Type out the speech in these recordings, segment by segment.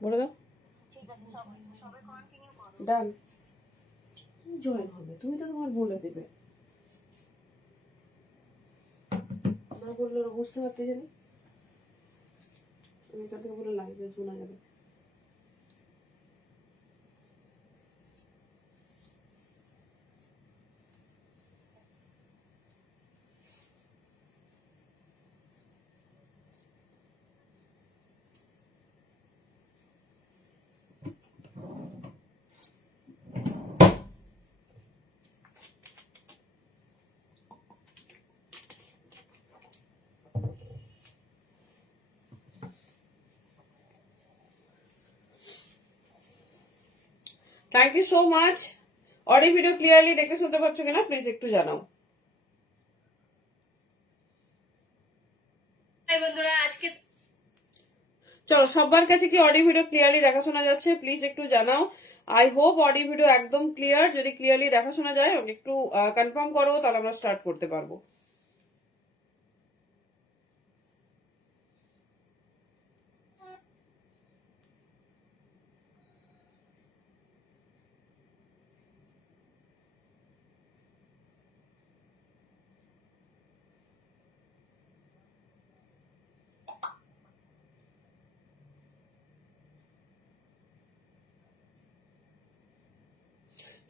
বলে দাও। ডান। জয়েন হবে, তুমি তো তোমার বলে দেবে, আমরা বললে ওরা বুঝতে পারতে জানি। আমি এখান থেকে বলে লাইভে শোনা যাবে। Thank you so much. Audio video clearly দেখে শুনতে পাচ্ছ কিনা প্লিজ একটু জানাও। বন্ধুরা আজকে চলো, সবার কাছে কি অডিও ভিডিও ক্লিয়ারলি দেখা শোনা যাচ্ছে প্লিজ একটু জানাও। আই হোপ অডিও ভিডিও একদম ক্লিয়ার। যদি ক্লিয়ারলি দেখা শোনা যায় একটু কনফার্ম করো, তাহলে আমরা স্টার্ট করতে পারবো।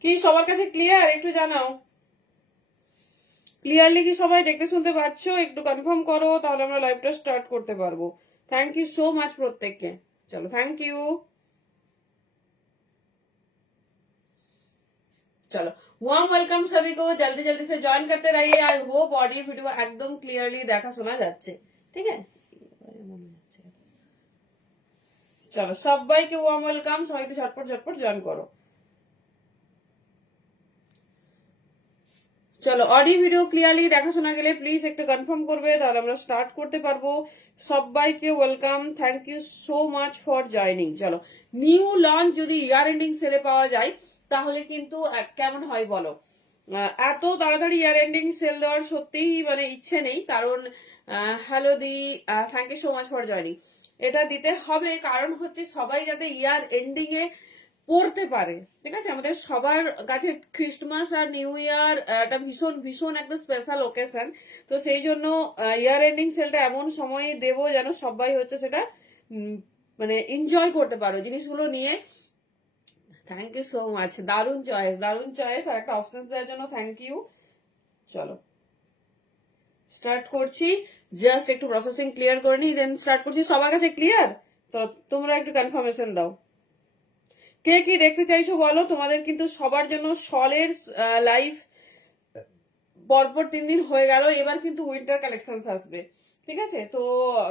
কি সবার কাছে ক্লিয়ার একটু জানাও। ক্লিয়ারলি কি সবাই দেখতে শুনতে পাচ্ছ? একটু কনফার্ম করো, তাহলে আমরা লাইভটা স্টার্ট করতে পারবো। থ্যাংক ইউ সো মাচ প্রত্যেককে। চলো, থ্যাংক ইউ। चलो वार्म वेलकम सभी को, जल्दी जल्दी से ज्वाइन करते रहिए। आई होप ऑडियो वीडियो एकदम क्लियरली देखा सुना যাচ্ছে, ঠিক है। চলো সবাইকে ওয়ার্ম ওয়েলকাম, সবাই একটু ঝটপট ঝটপট জয়েন করো। চলো অডিও ভিডিও ক্লিয়ারলি দেখা শোনা গেলে প্লিজ একটু কনফার্ম করবে, তাহলে আমরা স্টার্ট করতে পারবো। সবাইকে welcome, thank you so much for joining. চলো, নিউ লঞ্চ যদি ইয়ার এন্ডিং সেলে পাওয়া যায় তাহলে কিন্তু কেমন হয় বলো। এত তাড়াতাড়ি ইয়ার এন্ডিং সেল দেওয়ার সত্যিই মানে ইচ্ছে নেই, কারণ হ্যালো দি, thank you so much for joining. এটা দিতে হবে কারণ হচ্ছে সবাই যাতে ইয়ার এন্ডিং এ পড়তে পারে, ঠিক আছে। আমাদের সবার কাছে ক্রিসমাস আর নিউ ইয়ার একটা ভীষণ ভীষণ একটা স্পেশাল ওকেশন। তো সেই জন্য ইয়ার এন্ডিং সেলটা এমন সময় দেব যেন সবাই হচ্ছে সেটা মানে এনজয় করতে পারো জিনিসগুলো নিয়ে। থ্যাংক ইউ সো মাচ, দারুণ চয়েস, দারুণ চয়েস, আর একটা অপশন দেওয়ার জন্য থ্যাংক ইউ। চলো স্টার্ট করছি, জাস্ট একটু প্রসেসিং ক্লিয়ার করে নি, দেন স্টার্ট করছি। সবার কাছে ক্লিয়ার? তো তোমরা একটু কনফার্মেশন দাও, কে কি দেখতে চাইছো বলো। তোমাদের কিন্তু সবার জন্য সলের লাইভ পরপর 3 দিন হয়ে গেল, এবার কিন্তু উইন্টার কালেকশন আসবে, ঠিক আছে। তো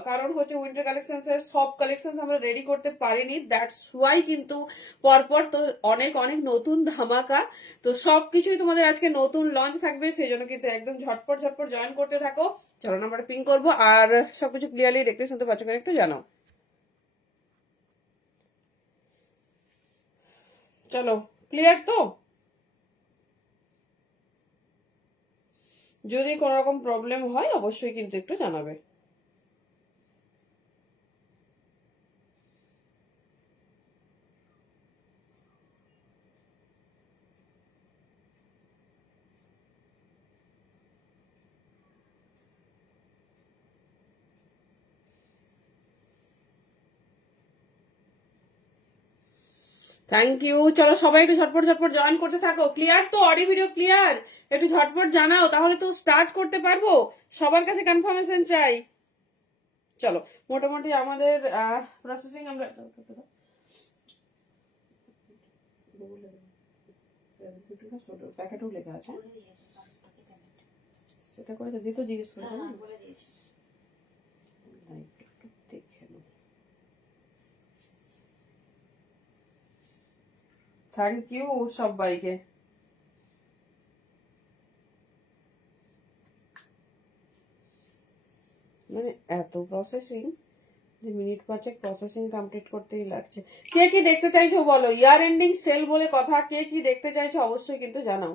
কারণ হচ্ছে উইন্টার কালেকশন এর সব কালেকশন আমরা রেডি করতে পারিনি, দ্যাটস ওয়াই কিন্তু পরপর তো অনেক অনেক নতুন ধামাকা। তো সবকিছুই তোমাদের আজকে নতুন লঞ্চ থাকবে, সেই জন্য কিন্তু একদম ঝটপট ঝটপট জয়েন করতে থাকো। চলো নাম্বার পিং করবো, আর সবকিছু ক্লিয়ারলি দেখতে শুনতে পাচ্ছ কিনা একটু জানাও। চলো ক্লিয়ার তো? যদি কোনো রকম প্রবলেম হয় অবশ্যই কিন্তু একটু জানাবে। Thank you. চলো সবাই একটু ঝটপট ঝটপট জয়েন করতে থাকো। ক্লিয়ার তো? Audio video clear? একটু ঝটপট জানাও, তাহলে তো স্টার্ট করতে পারবো। সবার কাছে কনফার্মেশন চাই। চলো মোটামুটি আমাদের প্রসেসিং আমরা প্যাকেটও লেখা আছে, সেটা করে দিত জিজ্ঞেস করে থ্যাংক ইউ সবাইকে। মানে এত প্রসেসিং যে মিনিট 5 প্রসেসিং কমপ্লিট করতেই লাগছে। কে কি দেখতে চাইছো বলো, ইয়ার এন্ডিং সেল বলে কথা, কে কি দেখতে চাইছো অবশ্যই কিন্তু জানাও।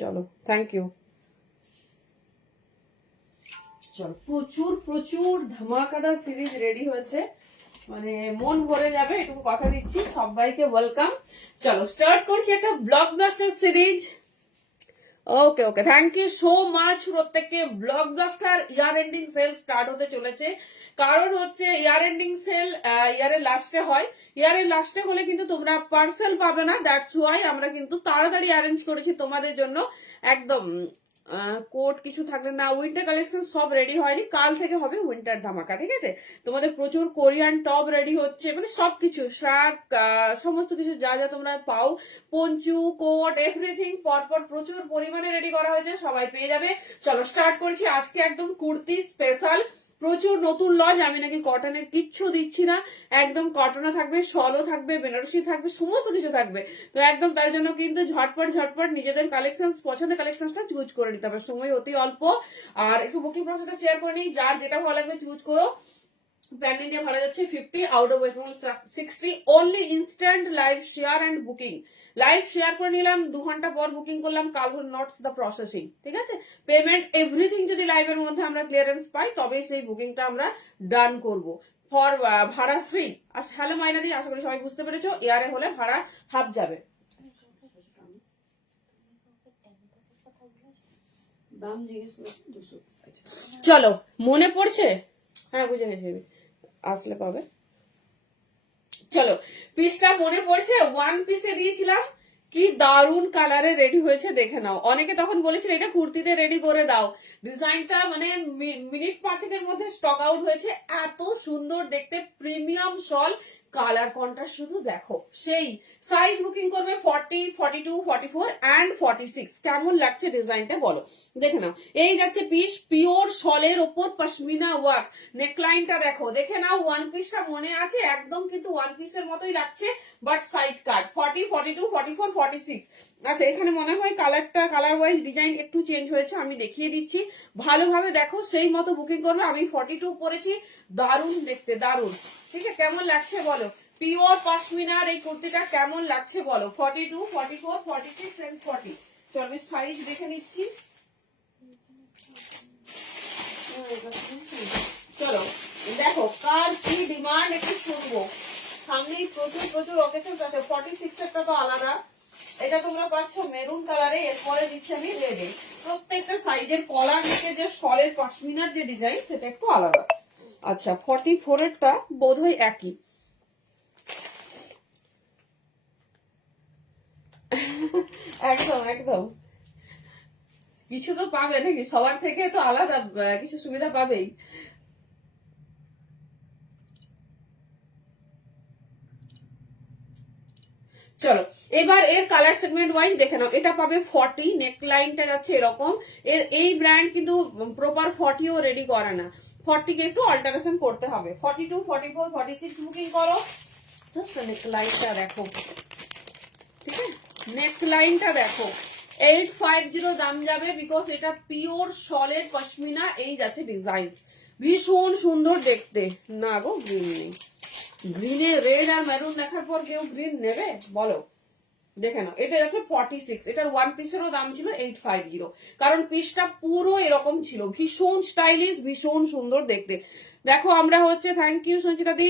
চলো, থ্যাংক ইউ। চলো, প্রচুর প্রচুর ধামাকাদার সিরিজ রেডি হয়েছে, মানে মন ভরে যাবে, এটুকু কথা দিচ্ছি। সবাইকে ওয়েলকাম। চলো স্টার্ট করছি একটা blockbuster series. Okay okay, thank you so much প্রত্যেককে। Blockbuster year ending sale start হতে চলেছে, কারণ হচ্ছে ইয়ার এন্ডিং সেল ইয়ারের লাস্টে হয়। ইয়ারের লাস্টে হলে কিন্তু তোমরা পার্সেল পাবে না, দ্যাটস ওয়াই আমরা কিন্তু তাড়াতাড়ি অ্যারেঞ্জ করেছি তোমাদের জন্য। একদম কোট কিছু থাকলে না, উইন্টার কালেকশন সব রেডি হয়নি, কাল থেকে হবে উইন্টার ধামাকা, ঠিক আছে? তোমাদের প্রচুর কোরিয়ান টপ রেডি হচ্ছে, মানে সবকিছু শাক সমস্ত কিছু যা যা তোমরা পাও, পঞ্চু কোট এভরিথিং পরপর প্রচুর পরিমাণে রেডি করা হয়েছে, সবাই পেয়ে যাবে। চলো স্টার্ট করছি। আজকে একদম কুর্তি স্পেশাল, প্রচুর নতুন লঞ্চ। আমি নাকি কটনের কিচ্ছু দিচ্ছি না, একদম কটনও থাকবে, শলও থাকবে, বেনারসি থাকবে, সমস্ত কিছু থাকবে। তো একদম তার জন্য কিন্তু ঝটপট ঝটপট নিজেদের কালেকশন, পছন্দের কালেকশনটা চুজ করে নিতে হবে, সময় অতি অল্প। আর একটু বুকিং প্রসেসটা শেয়ার করে নিই, যার যেটা ভালো লাগবে চুজ করো। প্যান ইন্ডিয়া ভাড়া যাচ্ছে 50, out of West Bengal 60। Only instant live share and booking. Live share করে নিলাম, 2 ঘন্টা পর বুকিং করলাম, কাল নট দ্য প্রসেসিং, ঠিক আছে? পেমেন্ট এভরিথিং যদি লাইভের মধ্যে আমরা ক্লিয়ারেন্স পাই, তবে সেই বুকিংটা আমরা ডান করব। ফর ভাড়া ফ্রি। আর হ্যালো মাইনাদি, আশা করি সবাই বুঝতে পেরেছো, এয়ারে হলে ভাড়া হাফ যাবে। দাম জিজ্ঞেস করছি 200। চলো, মনে পড়ছে? হ্যাঁ বুঝে গেছি, আসলে পাবে। চলো, পিসটা মনে পড়ছে, ওয়ান পিসে দিয়েছিলাম, কি দারুন কালারে রেডি হয়েছে, দেখে নাও। অনেকে তখন বলেছিল এটা কুর্তিতে রেডি করে দাও, ডিজাইনটা মানে মিনিট 5-এর মধ্যে স্টক আউট হয়েছে। এত সুন্দর দেখতে, প্রিমিয়াম শল, কালার কন্ট্রাস্ট শুধু দেখো, সেই। সাইজ বুকিং করবে 40, 42, 44 অ্যান্ড 46। কেমন লাগছে ডিজাইনটা বলো, দেখে নাও। এই যাচ্ছে পিস, পিওর শলের ওপর পশমিনা ওয়ার্ক, নেকলাইনটা দেখো, দেখে নাও। ওয়ান পিসটা মনে আছে, একদম কিন্তু ওয়ান পিসের মতোই লাগছে, বাট সাইড কাট 40, 42, 44, 46। আচ্ছা, এখানে মনে হয় কালারটা, কালার ওয়াইজ ডিজাইন একটু চেঞ্জ হয়েছে, আমি দেখিয়ে দিচ্ছি, ভালোভাবে দেখো, সেই মতো বুকিং করবে। আমি 42 পরেছি, দারুণ দেখতে, দারুণ। ঠিক আছে, কেমন লাগছে বলো? পিওর পশমিনার এই কুর্তিটা কেমন লাগছে বলো? 42, 44, 46 এন্ড 40। তো আমি সাইজ দেখে নিচ্ছি। চলো দেখো, কার কি ডিমান্ড একটু শুনবো। সামনেই প্রচুর প্রচুর অকেশন আছে। 46 এরটা তো আলাদা, এটা তোমরা পাচ্ছ মেরুন কালারে, এরপরে দিচ্ছি আমি রেডে। প্রত্যেকটা সাইজের কলার নিচে যে শলের পশমিনার যে ডিজাইন, সেটা একটু আলাদা। আচ্ছা, 44 এরটা বোধহয় একই। একদম একদম, কিছু তো পাবে নাকি, সবার থেকে তো আলাদা কিছু সুবিধা পাবেই। চলো এবার এর কালার সেগমেন্ট ওয়াইজ দেখে নাও। এটা পাবে 40, নেক লাইনটা যাচ্ছে এরকম। এর এই ব্র্যান্ড কিন্তু প্রপার 40ও রেডি করে না, 40 কে একটু অল্টারেশন করতে হবে। 42, 44, 46 বুকিং করো। জাস্ট নেক লাইনটা দেখো, ঠিক আছে? নেক লাইনটা দেখো, 850 দাম যাবে, বিকজ এটা পিওর শলের পশমিনা। এই যাচ্ছে ডিজাইন, ভীষণ সুন্দর দেখতে। না গো, গ্রিন নেই, গ্রিনে রেড আর মেরুন দেখার পর কেউ গ্রিন নেবে বলো? দেখে নাও, এটা যাচ্ছে 46। এটার ওয়ান পিসেরও দাম ছিল 850, কারণ পিসটা পুরো এরকম ছিল, ভীষণ স্টাইলিশ, ভীষণ সুন্দর দেখতে। দেখো, আমরা হচ্ছে, থ্যাংক ইউ সঞ্চিতা দি,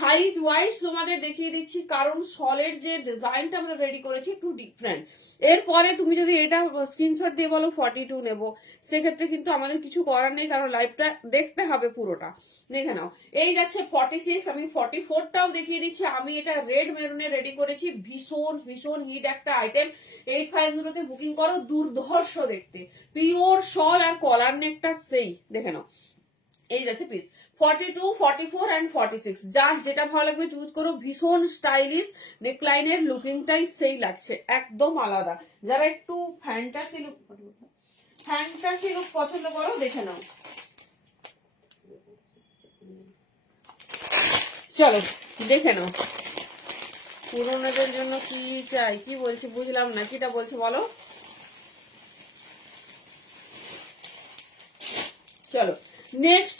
সাইজ ওয়াইজ তোমাদের দেখিয়ে দিচ্ছি, কারণ শলের যে ডিজাইনটা আমরা রেডি করেছি একটু ডিফারেন্ট। এরপরে তুমি যদি এটা স্ক্রিনশট দিয়ে বলো 42 নেব, সেক্ষেত্রে কিন্তু আমাদের কিছু করার নেই, কারণ লাইভটা দেখতে হবে পুরোটা। দেখে নাও, এই যাচ্ছে 46। আমি 44টাও দেখিয়ে দিচ্ছি। আমি এটা রেড মেরুনে রেডি করেছি, ভীষণ ভীষণ হিট একটা আইটেম। 850 তে বুকিং করো, দুর্ধর্ষ দেখতে, পিওর শল আর কলার নেকটা সেই। দেখে নাও, এই যাচ্ছে পিস 42, 44 এন্ড 46। যার যেটা ভালো লাগবে চুজ করো, ভীষণ স্টাইলিশ, নেকলাইনের লুকিংটাই সেই লাগছে, একদম আলাদা। যারা একটু ফ্যান্টাসি লুক পছন্দ করো, দেখে নাও। চলো দেখে নাও, পুরোনোদের জন্য কি চাই, কি বলছি বুঝলাম না, কিটা বলছে বলো? চলো নেক্সট,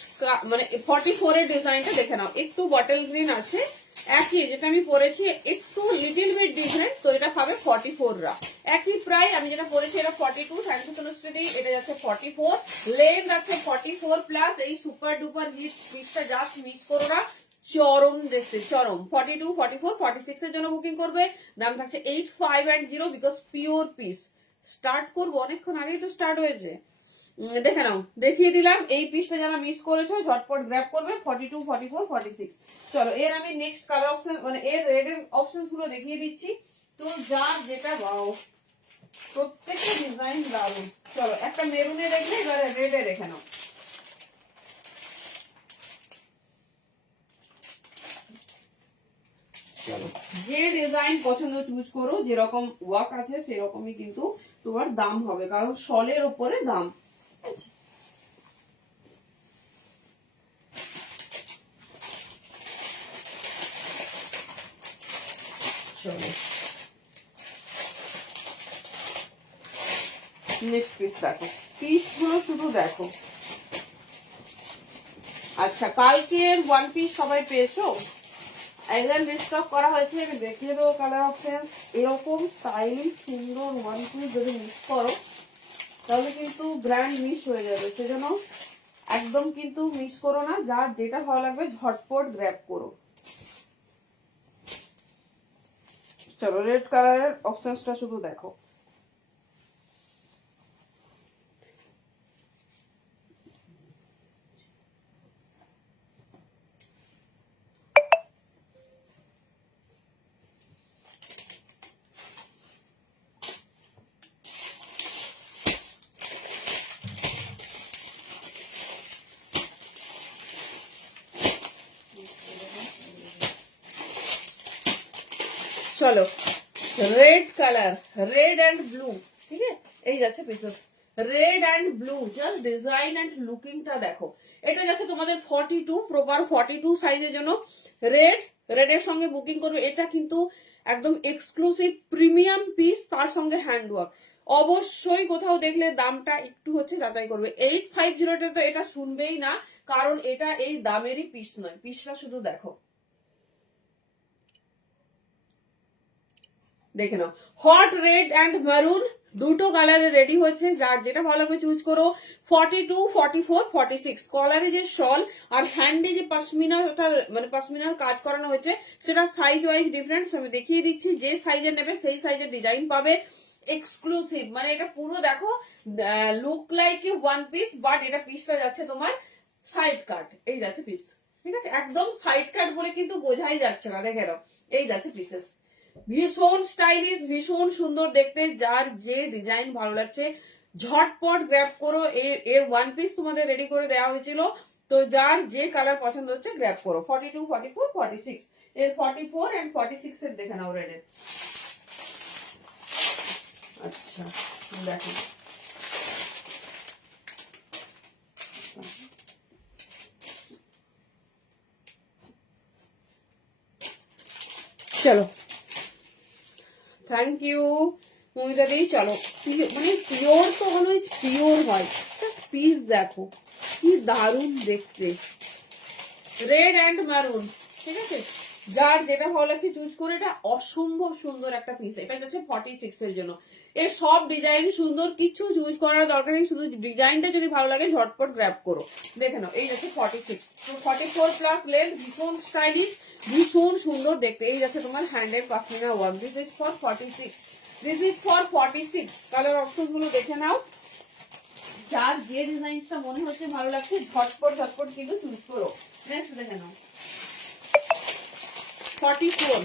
মানে 44 এর ডিজাইনটা দেখে নাও, একটু বটল গ্রিন আছে, একই যেটা আমি পরেছি, একটু লিটিল বিট ডিফারেন্ট, তো এটা পাবে 44 রা। একই প্রায় আমি যেটা পরেছি এটা 42, থ্যাংক ইউ তনুশ্রী, এটা যাচ্ছে 44, লেন্থ আছে 44 প্লাস। এই সুপার ডুপার হিট পিসটা জাস্ট মিস করো না, চরম দেখতে চরম। 42, 44, 46 এর জন্য বুকিং করবে, দাম থাকছে 8510 বিকজ পিওর পিস। স্টার্ট করবো, অনেকক্ষণ আগেই তো স্টার্ট হয়েছে, দেখে নাও, দেখিয়ে দিলাম। এই পিসটা যারা মিস করেছো ঝটপট গ্র্যাব করবে, 42, 44, 46। চলো এর আমি নেক্সট কালার অপশন মানে এর রেড এর অপশনস গুলো দেখিয়ে দিচ্ছি। তো যার যেটা বাও, প্রত্যেকটা ডিজাইন দারুন। চলো একটা মেরুনে দেখলে, এবারে রেডে দেখে নাও। চলো যে ডিজাইন পছন্দ চুজ করো, যেরকম ওয়ার্ক আছে সেরকমই কিন্তু তোমার দাম হবে, কারণ শলের ওপরে দাম। চলো নেক্সট পিস দেখো, পিস গুলো শুধু দেখো। আচ্ছা কালকের ওয়ান পিস সবাই পেয়েছো? একদম রিস্টক করা হয়েছে, আমি দেখিয়ে দেবো কালার অপশন। এরকম স্টাইলিশ সুন্দর ওয়ান পিস যদি মিস করো তাহলে কিন্তু ব্র্যান্ড মিস হয়ে যাবে, সেজন্য একদম কিন্তু মিস করো না। যার যেটা ভালো লাগবে ঝটপট গ্র্যাব করো। চলো রেড কালারের অপশনসটা শুধু দেখো। চলো red colour, red and blue, ঠিক আছে, এই যাচ্ছে pieces red and blue. Just design and লুকিংটা দেখো। এটা যাচ্ছে তোমাদের 42, প্রপার 42 সাইজের জন্য। রেড, রেডের সঙ্গে বুকিং করবে। এটা কিন্তু একদম এক্সক্লুসিভ প্রিমিয়াম পিস, তার সঙ্গে হ্যান্ডওয়ার্ক। অবশ্যই কোথাও দেখলে দামটা একটু হচ্ছে যাচাই করবে। 850 তো এটা শুনবেই না, কারণ এটা এই দামেরই পিস নয়। পিসটা শুধু দেখো, দেখে নাও। হট রেড অ্যান্ড মেরুন দুটো কালারে রেডি হয়েছে, যার যেটা ভালো লাগবে চুজ করো। 42, 44, 46 কলারে যে শল আর হ্যান্ডে যে পাশমিনাটা মানে পাশমিনার কাজ করানো হয়েছে সেটা সাইজ ওয়াইজ ডিফারেন্ট। আমি দেখিয়ে দিচ্ছি, যে সাইজের নেবে সেই সাইজের ডিজাইন পাবে। এক্সক্লুসিভ, মানে এটা পুরো দেখো look like one piece, but এটা পিসটা যাচ্ছে তোমার সাইড কাট। এই যাচ্ছে পিস, ঠিক আছে, একদম সাইড কাট বলে কিন্তু বোঝাই যাচ্ছে না, দেখে নাও। এই যাচ্ছে পিসেস, ভীষণ স্টাইলিশ, ভীষণ সুন্দর দেখতে। যার যে ডিজাইন ভালো লাগছে ঝটপট গ্র্যাব করো। এর ওয়ান পিস তোমাদের রেডি করে দেওয়া হয়েছিল, তো যার যে কালার পছন্দ হচ্ছে গ্র্যাব করো। 42, 44, 46 এর 44 এন্ড 46 এর দেখে নাও রেডের। আচ্ছা দেখো, চলো থ্যাংক ইউ মমিতা দি। চলো মানে পিওর তো অলওয়েজ পিওর হয়। পিস দেখো কি দারুণ দেখতে, রেড অ্যান্ড মারুন, ঠিক আছে, যার যেটা ভালো লাগছে চুজ করে। এটা অসম্ভব সুন্দর একটা পিস। এটা যাচ্ছে 46 এর জন্য। এর সব ডিজাইন সুন্দর, কিছু চুজ করার দরকার নেই, শুধু ডিজাইনটা যদি ভালো লাগে ঝটপট গ্র্যাব করো। দেখে নাও, এই যাচ্ছে 46, 44 প্লাস লেন্থ, ভীষণ স্টাইলিশ, ভীষণ সুন্দর দেখতে। এই যাচ্ছে তোমার হ্যান্ডের pashmina work. This is for 46, this is for 46। Colour option গুলো দেখে নাও, যার যে ডিজাইনটা মনে হচ্ছে ভালো লাগছে ঝটপট ঝটপট কিন্তু চুজ করো। নেক্সট দেখে নাও 44,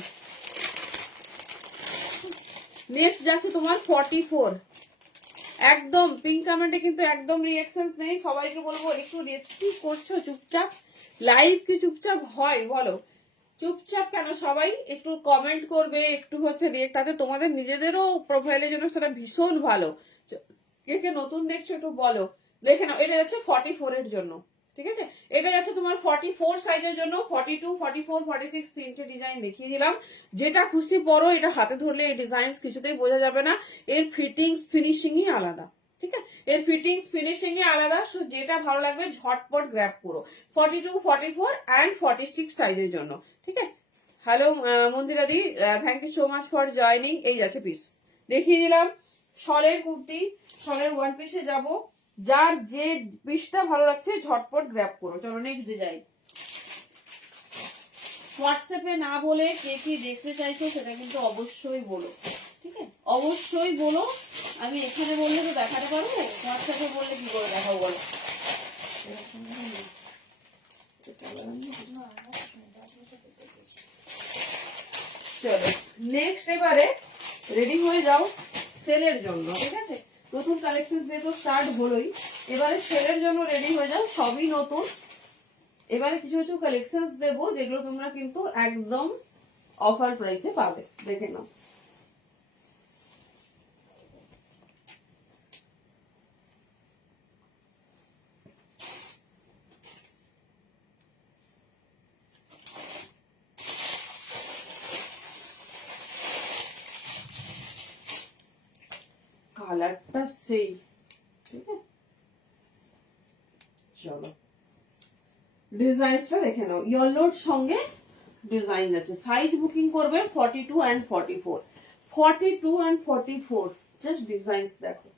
নেক্সট যাচ্ছে তোমার 44। একদম পিঙ্ক কমেন্টে কিন্তু একদম রিঅ্যাকশন নেই। সবাইকে বলবো একটু কি করছো চুপচাপ, লাইভ কি চুপচাপ হয় বলো? চুপচাপ কেন, সবাই একটু কমেন্ট করবে, একটু হচ্ছে রিঅ্যাক্ট, তাতে তোমাদের নিজেদেরও প্রোফাইলের জন্য সেটা ভীষণ ভালো। কে কে নতুন দেখছো একটু বলো। দেখে নাও, এটা যাচ্ছে 44 এর জন্য, ঠিক আছে। এটা যাচ্ছে তোমার 44 সাইজের জন্য। 42, 44, 46 তিনটে ডিজাইন দেখিয়ে দিলাম, যেটা খুশি পরো। এটা হাতে ধরলে এই ডিজাইন কিছুতেই বোঝা যাবে না। এর ফিটিংস ফিনিশিংই আলাদা, ঠিক আছে, এর ফিটিংস ফিনিশিংই আলাদা। সো যেটা ভালো লাগবে ঝটপট গ্র্যাব করো। 42, 44 অ্যান্ড 46 সাইজের জন্য, ঠিক আছে। হ্যালো মন্দিরা দি, thank you so much for joining. এই যাচ্ছে পিস, দেখিয়ে দিলাম শলের কুর্তি, শলের ওয়ান পিসে যাব। যার যে পিসটা ভালো লাগছে ঝটপট গ্র্যাব করো। চলো নেক্সট ডিজাইন। হোয়াটসঅ্যাপে না বলে কে কি দেখতে চাইছো সেটা কিন্তু অবশ্যই বলো, ঠিক আছে? অবশ্যই বলো। আমি এখানে বললে তো দেখাতে পারবো, হোয়াটসঅ্যাপে বললে কি করে দেখাবো বলো? চলো নেক্সট, এবারে রেডি হয়ে যাও সেলের জন্য, ঠিক আছে? নতুন কালেকশন দিয়ে তো স্টার্ট হলোই, এবারে সেলের জন্য রেডি হয়ে যাও। সবই নতুন। এবারে কিছু কিছু কালেকশন দেবো যেগুলো তোমরা কিন্তু একদম অফার প্রাইসে পাবে, দেখে নাও। কালারটা সেই, ঠিক আছে? চলো ডিজাইনটা দেখে নাও। ইয়েলোর সঙ্গে ডিজাইন আছে। সাইজ বুকিং করবে 42 and 44, 42 and 44। জাস্ট ডিজাইন দেখো।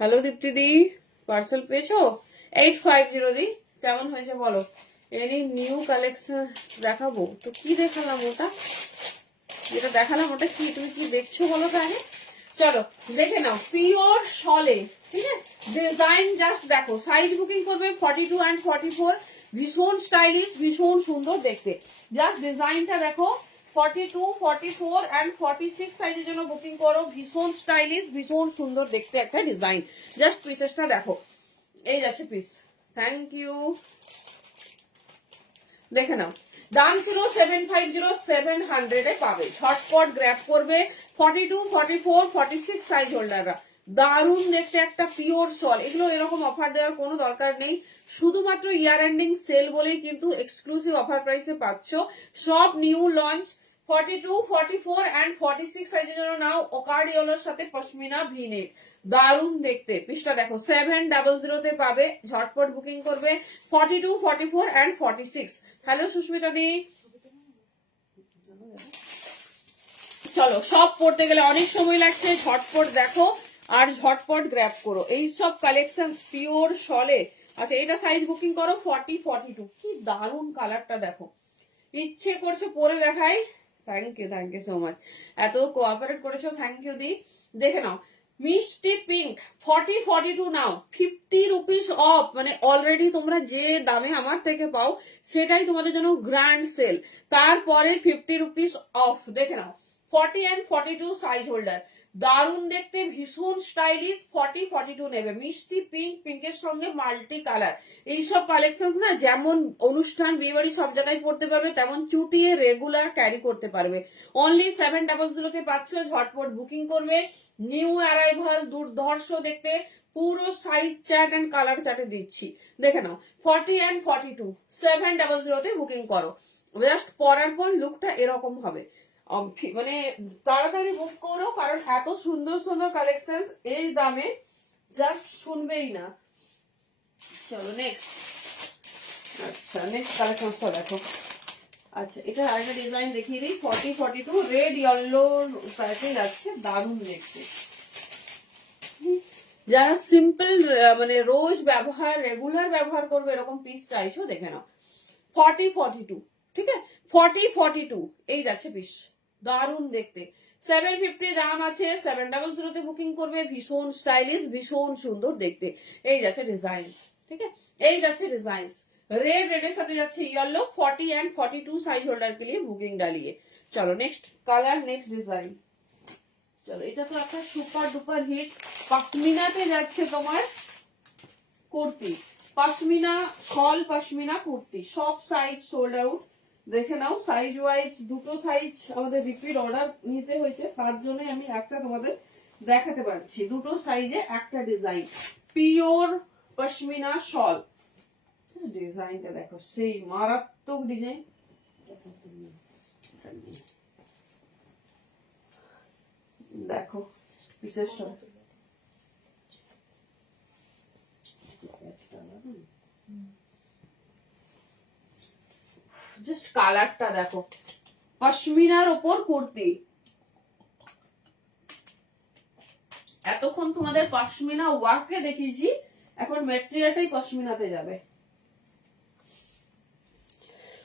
হ্যালো দীপ্তি দি, পার্সেল পেয়েছো? 850 দি, কেমন হয়েছে বলো? এনি নিউ কালেকশন দেখাবো তো কি দেখালাম? ওটা যেটা দেখালাম ওটা কি, তুমি কি দেখছো বলো তাহলে? চলো দেখে নাও। পিওর শলে, ঠিক আছে? ডিজাইন জাস্ট দেখো। সাইজ বুকিং করবে 42 and 44। ভীষণ স্টাইলিশ, ভীষণ সুন্দর দেখতে। জাস্ট ডিজাইনটা দেখো। 42, 44 and 46 সাইজের জন্য বুকিং করো। ভীষণ স্টাইলিশ, ভীষণ সুন্দর দেখতে একটা ডিজাইন। জাস্ট পিসেসটা দেখো। এই যাচ্ছে পিস। Thank you. দেখে নাও। দাম ছিল 750, 700 এ পাবে। ঝটপট গ্র্যাব করবে। 42, 44, 46 সাইজ হোল্ডাররা। দারুণ দেখতে একটা পিওর শল। এগুলো এরকম অফার দেওয়ার কোনো দরকার নেই, শুধুমাত্র ইয়ার এন্ডিং সেল বলেই কিন্তু এক্সক্লুসিভ অফার প্রাইসে পাচ্ছ। সব নিউ লঞ্চ। 42, 44 and 46 সাইজের জন্য নাও। ওকার্ডিওলোর সাথে পশমিনা ভি-নেক, দারুণ দেখতে। পিসটা দেখো। 700 তে পাবে। ঝটপট বুকিং করবে। 42, 44 and 46। হ্যালো সুস্মিতা দি। চলো, সব পড়তে গেলে অনেক সময় লাগছে, ঝটপট দেখো আর ঝটপট গ্র্যাব করো। এই সব কালেকশন পিওর শলে। আচ্ছা, এটা সাইজ বুকিং করো 40, 42। কি দারুণ কালারটা দেখো। ইচ্ছে করছে পরে দেখাই। Thank you so much. এত কোঅপারেট করেছো, থ্যাংক ইউ দি। দেখে নাও। মিষ্টি পিঙ্ক 40, 42 নাও। 50 রুপিস অফ, মানে অলরেডি তোমরা যে দামে আমার থেকে পাও সেটাই তোমাদের জন্য গ্র্যান্ড সেল। তারপরে 50 রুপিস অফ। দেখে নাও। 40 and 42 সাইজ হোল্ডার, দারুণ দেখতে, ভীষণ স্টাইলিশ। 40, 42 নেবে। মিষ্টি পিঙ্ক, পিঙ্কের সঙ্গে মাল্টি কালার। এইসব কালেকশন না যেমন অনুষ্ঠান, বিয়ে বাড়ি সব জায়গায় পড়তে পারবে, তেমন চুটিয়ে রেগুলার ক্যারি করতে পারবে। অনলি 700 তে পাচ্ছ। ঝটপট বুকিং করবে। নিউ অ্যারাইভাল, দুর্ধর্ষ দেখতে। পুরো সাইজ চার্ট এন্ড কালার চার্টে দিচ্ছি, দেখে নাও। 40 and 42, 700 তে বুকিং করো। জাস্ট পরার পর লুকটা এরকম হবে। মানে তাড়াতাড়ি বুক করো, কারণ এত সুন্দর সুন্দর কালেকশন এই দামে জাস্ট শুনবেই না। চলো নেক্সট। আচ্ছা, নেক্সট কালেকশনটা দেখো। আচ্ছা, এটা আরেকটা ডিজাইন দেখিয়ে দিই। 40, 42 রেড ইয়েলো প্যাচে যাচ্ছে, দারুণ দেখতে। যারা সিম্পল মানে রোজ ব্যবহার, রেগুলার ব্যবহার করবে এরকম পিস চাইছো, দেখে নাও। 40, 42, ঠিক আছে? 40, 42 এই যাচ্ছে পিস, দারুণ দেখতে। 750 দাম আছে। 700 তে বুকিং করবে। ভীষণ স্টাইলিশ, ভীষণ সুন্দর দেখতে। এই যাচ্ছে ডিজাইন, ঠিক আছে? এই যাচ্ছে ডিজাইন। रेड रेड साथ जाच्छे येलो 40 एंड 42 साइज होल्डर के लिए बुकिंग डालिए। चलो नेक्स्ट कलर, नेक्स्ट डिजाइन। चलो এটা তো একটা সুপার ডুপার হিট। পশমিনাতে যাচ্ছে তোমার কুর্তি। পশমিনা শল, পশমিনা কুর্তি, সব সাইজ সোল্ড আউট। দেখে নাও। সাইজ ওয়াইজ দুটো সাইজ আমাদের রিপিট অর্ডার নিতে হয়েছে, তার জন্য আমি একটা তোমাদের দেখাতে পারছি। দুটো সাইজে একটা ডিজাইন। পিওর পশমিনা শল। ডিজাইনটা দেখো, সেই মারাত্মক ডিজাইন। দেখো পিসেসটা জাস্ট কালারটা দেখো, পশমিনার ওপর কুর্তি। এতক্ষণ তোমাদের পশমিনা ওয়ার্কে দেখিয়েছি, এখন মেটেরিয়ালটাই পশমিনাতে যাবে,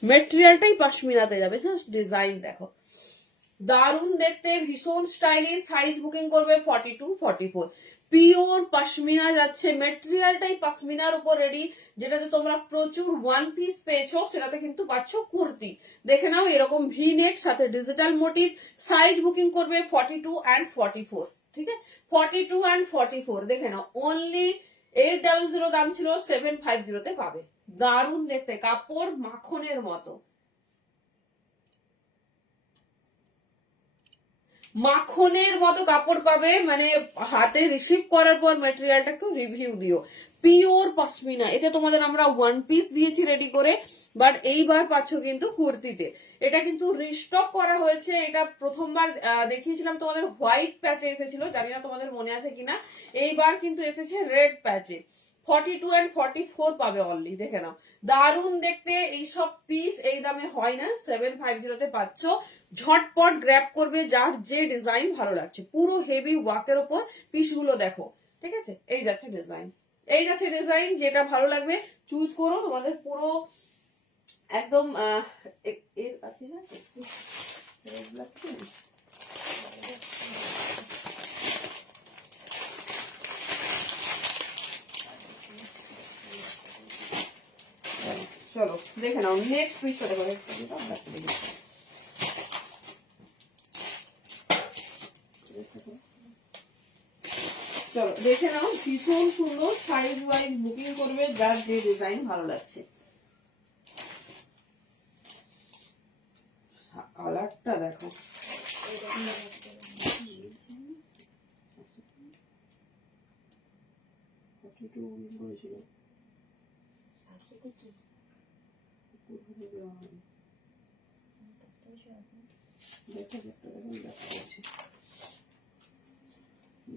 মেটেরিয়ালটাই পশমিনাতে যাবে। জাস্ট ডিজাইন দেখো, দারুণ দেখতে, ভীষণ স্টাইলিশ। সাইজ বুকিং করবে 42, 44। পিওর পশমিনা যাচ্ছে, মেটেরিয়ালটাই পশমিনার উপর রেডি। যেটাতে তোমরা প্রচুর ওয়ান পিস পেয়েছো, সেটাতে কিন্তু পাচ্ছ কুর্তি। দেখে নাও, এরকম ভি নেক সাথে ডিজিটাল মোটিভ। সাইজ বুকিং করবে 42 and 44, ঠিক আছে? 42 and 44 দেখে নাও, অনলি 800 দাম ছিল, 750 তে পাবে। দারুণ দেখতে, কাপড় মাখনের মতো, মাখনের মতো কাপড় পাবে। মানে হাতে রিসিভ করার পর ম্যাটেরিয়ালটা একটু রিভিউ দিও। পিওর পশমিনা, এতে তোমাদের আমরা ওয়ান পিস দিয়েছি রেডি করে, বাট এইবার পাচ্ছ কিন্তু কুর্তিতে। এটা কিন্তু রিস্টক করা হয়েছে। এটা প্রথমবার দেখিয়েছিলাম তোমাদের হোয়াইট প্যাচে এসেছিল, জানি না তোমাদের মনে আছে কিনা। এইবার কিন্তু এসেছে রেড প্যাচে। 42 and 44 পাবে অনলি, দেখে নাও। দারুণ দেখতে, এইসব পিস এই দামে হয় না, 750 তে পাচ্ছ। ঝটপট গ্র্যাব করবে যার যে ডিজাইন ভালো লাগছে। পুরো হেভি ওয়ার্কের ওপর পিসগুলো দেখো, ঠিক আছে? এই যাচ্ছে ডিজাইন, এই যাচ্ছে ডিজাইন। যেটা ভালো লাগবে চুজ করো। তোমাদের পুরো একদম চলো দেখে নাও নেক্সট পিসটা দেখো। চলো দেখে নাও, ভীষণ সুন্দর। সাইজ ওয়াইজ বুকিং করবে যার যে ডিজাইন ভালো লাগছে। কালারটা দেখো,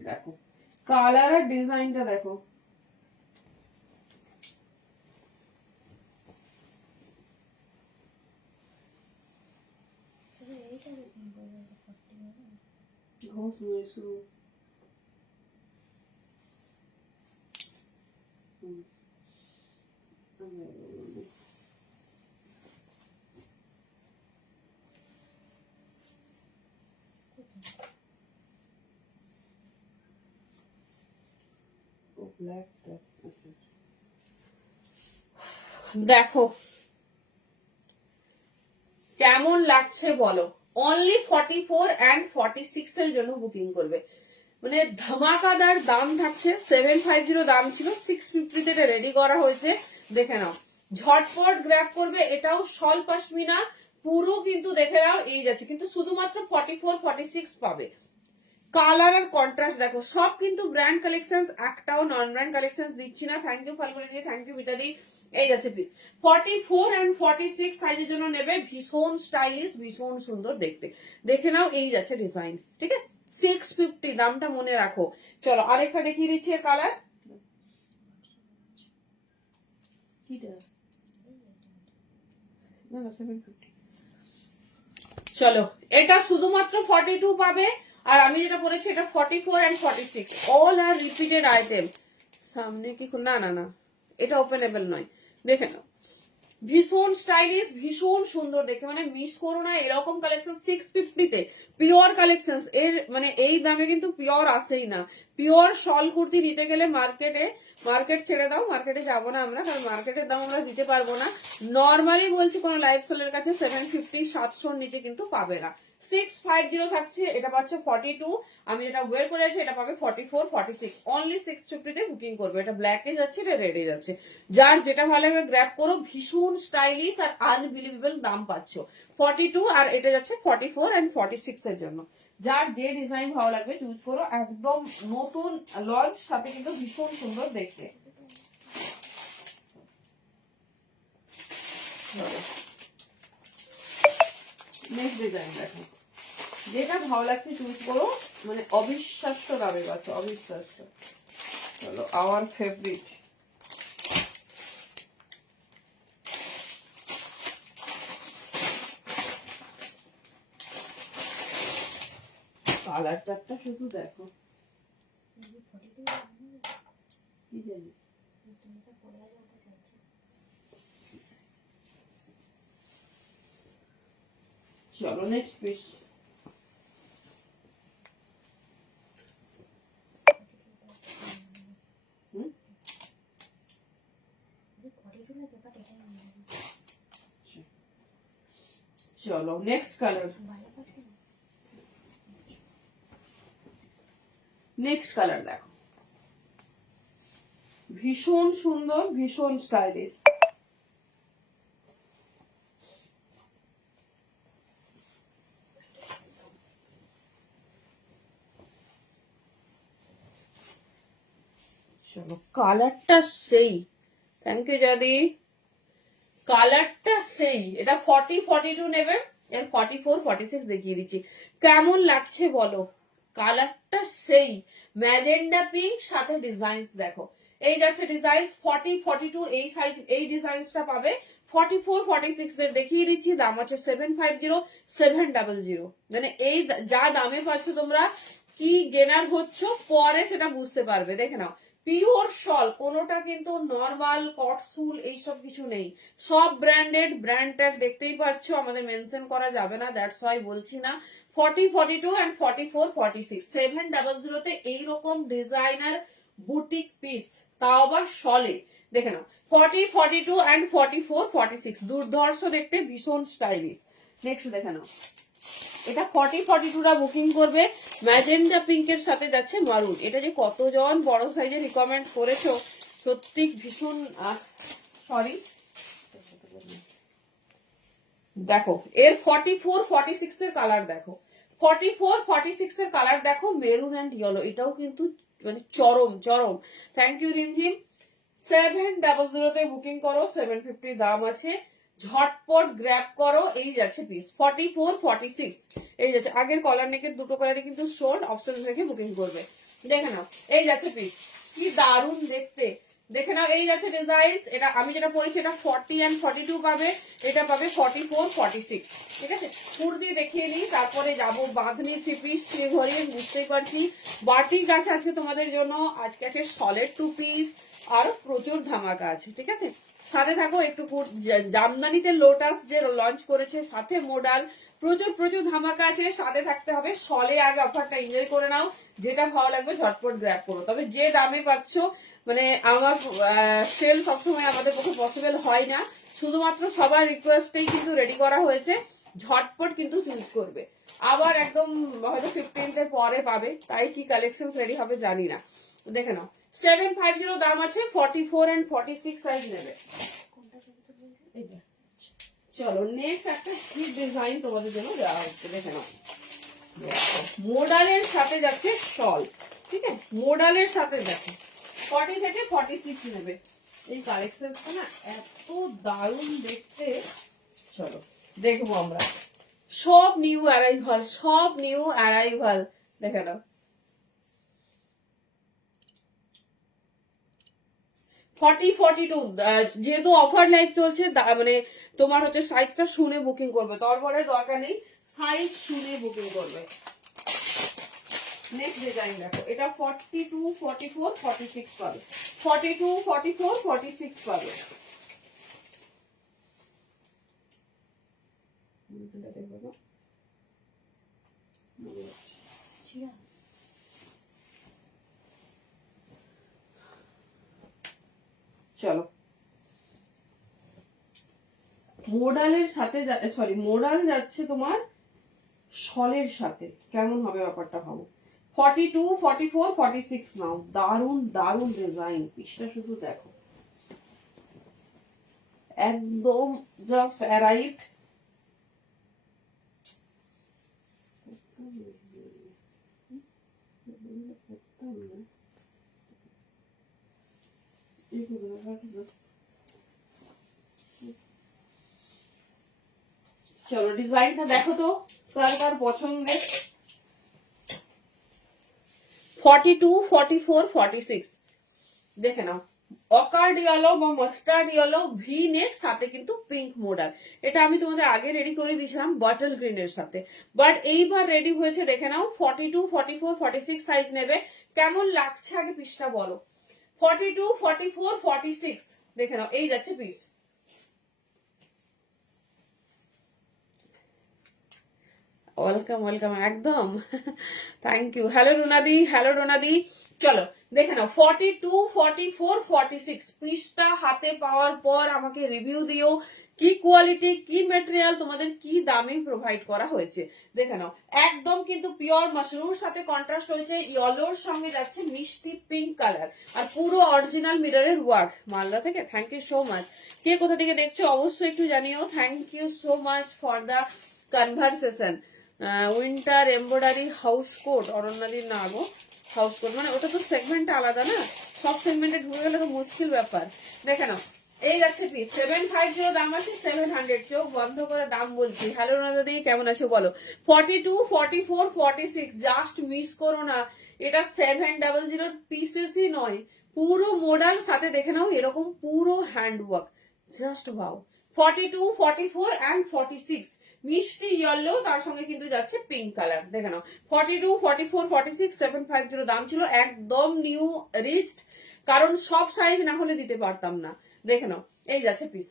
দেখো কালার আর ডিজাইনটা দেখো। ঘোষ মেসু দেখো কেমন লাগছে বলো। অনলি 44 and 46 এর জন্য বুকিং করবে। মানে ধামাকাদার দাম থাকছে। 750 দাম ছিল, 650 তে রেডি করা হয়েছে। দেখে নাও, ঝটপট গ্র্যাব করবে। এটাও শল পশমিনা পুরো, কিন্তু দেখে নাও এই যাচ্ছে, কিন্তু শুধুমাত্র 44, 46 পাবে। কালার আর কন্ট্রাস্ট দেখো, সব কিন্তু ব্র্যান্ড কালেকশন, একটাও নন ব্র্যান্ড কালেকশন দিচ্ছি না। Thank you Falguni di, thank you Bita di. এই যাচ্ছে পিস 44 and 46 সাইজের জন্য নেবে। ভীষণ স্টাইলিশ, ভীষণ সুন্দর দেখতে। দেখে নাও, এই যাচ্ছে ডিজাইন, ঠিক আছে? 650 দামটা মনে রাখো। চলো আরেকটা দেখিয়ে দিচ্ছি কালার। চলো, এটা শুধুমাত্র 42 পাবে। আর আমি যেটা পরেছি এটা 44 and 46, all are repeated item. সামনে কি না না না, এটা ওপেনেবল নয়। দেখে নাও, ভীষণ স্টাইলিশ, ভীষণ সুন্দর দেখে। মানে মিস করো না এরকম কালেকশন 650 তে। পিওর কালেকশন, এর মানে এই দামে কিন্তু পিওর আসেই না। পিওর শল কুর্তি নিতে গেলে মার্কেট ছেড়ে দাও, মার্কেটে যাবো না আমরা, কারণ মার্কেটের দাম আমরা দিতে পারবো না। নর্মালি বলছি, কোনো লাইফ স্টাইলের কাছে 750, 700 নিচে কিন্তু পাবে না। 650 থাকছে, এটা পাচ্ছে 42। আমি এটা ওয়ের করে আছি, এটা পাবে 44, 46। অনলি 650 তে বুকিং করবে। এটা ব্ল্যাকে যাচ্ছে, এটা রেডে যাচ্ছে। যার যেটা ভালো লাগে গ্র্যাব করো। ভীষণ স্টাইলিশ আর আনবিলিভেবল দাম পাচ্ছ। 42 আর এটা যাচ্ছে 44 and 46 এর জন্য। যার যে ডিজাইন ভালো লাগবে চুজ করো। একদম নতুন লঞ্চ, সাথে কিন্তু ভীষণ সুন্দর দেখতে। নেক্সট ডিজাইন দেখো, যেটা ভালো লাগছে চুজ করো, মানে অবিশ্বাস্য দামে পাচ্ছ, অবিশ্বাস্য। চলো আওয়ার ফেভারিট, কালারটা শুধু দেখো, কি জানি। চলো নেক্সট পিস। চলো নেক্সট কালার, নেক্সট কালার দেখো, ভীষণ সুন্দর, ভীষণ স্টাইলিশ। চলো কালারটা সেই, থ্যাংক ইউ জাদি, কালারটা সেই। এটা 40-42 নেবে, এর 44-46 দেখিয়ে দিচ্ছি। কেমন লাগছে বলো, কালারটা সেই, ম্যাজেন্ডা পিঙ্ক সাথে ডিজাইনস দেখো। এই যাচ্ছে ডিজাইনস 40-42, এই সাইজ এই ডিজাইনসটা পাবে। 44-46 এর দেখিয়ে দিচ্ছি, দাম আছে 750-700। মানে এই যা দামে পাচ্ছ তোমরা, কি গেনার হচ্ছ পরে সেটা বুঝতে পারবে। দেখে নাও, পিওর শল, কোনোটা কিন্তু নর্মাল কটসুল এইসব কিছু নেই, সব ব্র্যান্ডেড, ব্র্যান্ড ট্যাগ দেখতেই পাচ্ছ, আমাদের মেনশন করা যাবে না, দ্যাটস ওয়াই বলছি না। 40-42 and 44-46, 700 এইরকম ডিজাইনার বুটিক পিস, তাও আবার শলে। দেখে নাও 40-42 and 44-46, দুর্ধর্ষ দেখতে, ভীষণ স্টাইলিশ। নেক্সট দেখে নাও, এটা 40-42টা বুকিং করবে, ম্যাজেন্ডা পিঙ্কের সাথে যাচ্ছে মারুন। এটা যে কতজন বড় সাইজে রিকমেন্ড করেছো, সত্যি ভীষণ সরি। দেখো এর 44-46 এর কালার দেখো, 44-46 এর কালার দেখো, মেরুন অ্যান্ড ইয়েলো, এটাও কিন্তু মানে চরম চরম। Thank you Rimjhim. 700 বুকিং করো, 750 দাম আছে, ঝটপট গ্র্যাব করো। এই যাচ্ছে পিস 44-46, এই যাচ্ছে। আগের কলার নেকের দুটো কালারে কিন্তু সোল্ড, অপশন রেখে বুকিং করবে। দেখে নাও এই যাচ্ছে পিস, কি দারুণ দেখতে। দেখে নাও এই যাচ্ছে ডিজাইন। এটা আমি যেটা পরেছি এটা 40 and 42 পাবে, এটা পাবে 44-46। ঠিক আছে, ফুল দিয়ে দেখিয়ে নিই, তারপরে যাবো বাঁধনি থ্রি পিস ঘরে। বুঝতেই পারছি বাটিক আছে আজকে তোমাদের জন্য, আজকে আছে সলিড 2 পিস, আর প্রচুর ধামাকা আছে। ঠিক আছে, সাথে থাকো একটু। জামদানিতে লোটাস যে লঞ্চ করেছে, সাথে মোডাল, প্রচুর প্রচুর ধামাকা আছে, সাথে থাকতে হবে। সলে আগে অফারটা এনজয় করে নাও, যেটা ভালো লাগবে ঝটপট গ্র্যাব করো। তবে যে দামে পাচ্ছ, মানে আমার সেল সবসময় আমাদের পক্ষে পসিবল হয় না, শুধুমাত্র সবার রিকোয়েস্টেই কিন্তু রেডি করা হয়েছে, ঝটপট কিন্তু চুজ করবে। আবার একদম হয়তো 15th এর পরে পাবে, তাই কি কালেকশন রেডি হবে জানি না। দেখে নাও 750 দাম আছে, 44 and 46 সাইজ নেবে। চলো নেক্সট একটা স্লিপ ডিজাইন তোমাদের জন্য দেওয়া হচ্ছে। দেখে নাও, মোডালের সাথে যাচ্ছে শল। ঠিক আছে, মোডালের সাথে দেখো 40 থেকে 46 নেবে। এই কালেকশনটা না এত দারুণ দেখতে। চলো দেখবো আমরা, সব নিউ অ্যারাইভাল, সব নিউ অ্যারাইভাল। দেখে নাও 40-42, যেহেতু অফার লাইফ চলছে, মানে তোমার হচ্ছে সাইজটা শুনে বুকিং করবে, তারপরে দরকার নেই, সাইজ শুনে বুকিং করবে। নেক্সট ডিজাইন দেখো, এটা 42-44-46 পাবে, 42-44-46 পাবে। চলো মোডালের সাথে, সরি মোডাল যাচ্ছে তোমার শলের সাথে, কেমন হবে ব্যাপারটা ভাবো। 42-44-46 নাও, দারুন দারুন ডিজাইন, পিসটা শুধু দেখো, একদম জাস্ট অ্যারাইভড। চলো ডিজাইনটা দেখো তো, কার কার পছন্দের। 42, 44, 46 দেখে নাও, অকার্ড ইয়েলো বা মাস্টার্ড ইয়েলো ভি নেক, সাথে কিন্তু পিঙ্ক মডেল। এটা আমি তোমাদের আগে রেডি করে দিয়েছিলাম বটল গ্রিন এর সাথে, বাট এইবার রেডি হয়েছে দেখে নাও। 42, 44, 46 সাইজ নেবে। কেমন লাগছে আগে পিসটা বলো। 42, 44, 46 দেখে নাও, এই যাচ্ছে পিস। ওয়েলকাম ওয়েলকাম, একদম thank you. Hello Runadi, hello Runadi. চলো দেখে নাও 42, 44, 46 পিসটা হাতে পাওয়ার পর আমাকে রিভিউ দিও, কি কোয়ালিটি, কি ম্যাটেরিয়াল, তোমাদের কি দামে প্রোভাইড করা হয়েছে। দেখে নাও একদম কিন্তু পিওর মাশরুর সাথে কন্ট্রাস্ট হয়েছে, ইয়েলোর সঙ্গে যাচ্ছে মিষ্টি পিঙ্ক কালার, আর পুরো অরিজিনাল মিররের ওয়ার্ক মালদা থেকে। Thank you so much. কে কোথা থেকে দেখছো অবশ্যই একটু জানিও। Thank you so much for the conversation. Winter embroidery house coat, অরণ্যাদির না গো, হাউস কোট মানে ওটা তো সেগমেন্ট আলাদা না, সব সেগমেন্টে ঢুকে গেলে তো মুশকিল ব্যাপার। দেখে নাও এই যাচ্ছে পিস। 750 দাম আছে, 700 চোখ বন্ধ করে দাম বলছি। হ্যালো দাদি, কেমন আছো বলো। 42, 44, 46 জাস্ট মিস করো না। এটা 700 পিসেসই নয়, পুরো মডেল সাথে দেখে নাও এরকম পুরো hand work, just wow. 42, 44 and 46 মিষ্টি ইয়েলো, তার সঙ্গে কিন্তু যাচ্ছে পিঙ্ক কালার। দেখে নাও 42, 44, 46 750 দাম ছিল, একদম নিউ রিচড, কারণ সব সাইজ না হলে দিতে পারতাম না। দেখে নাও এই যাচ্ছে পিস,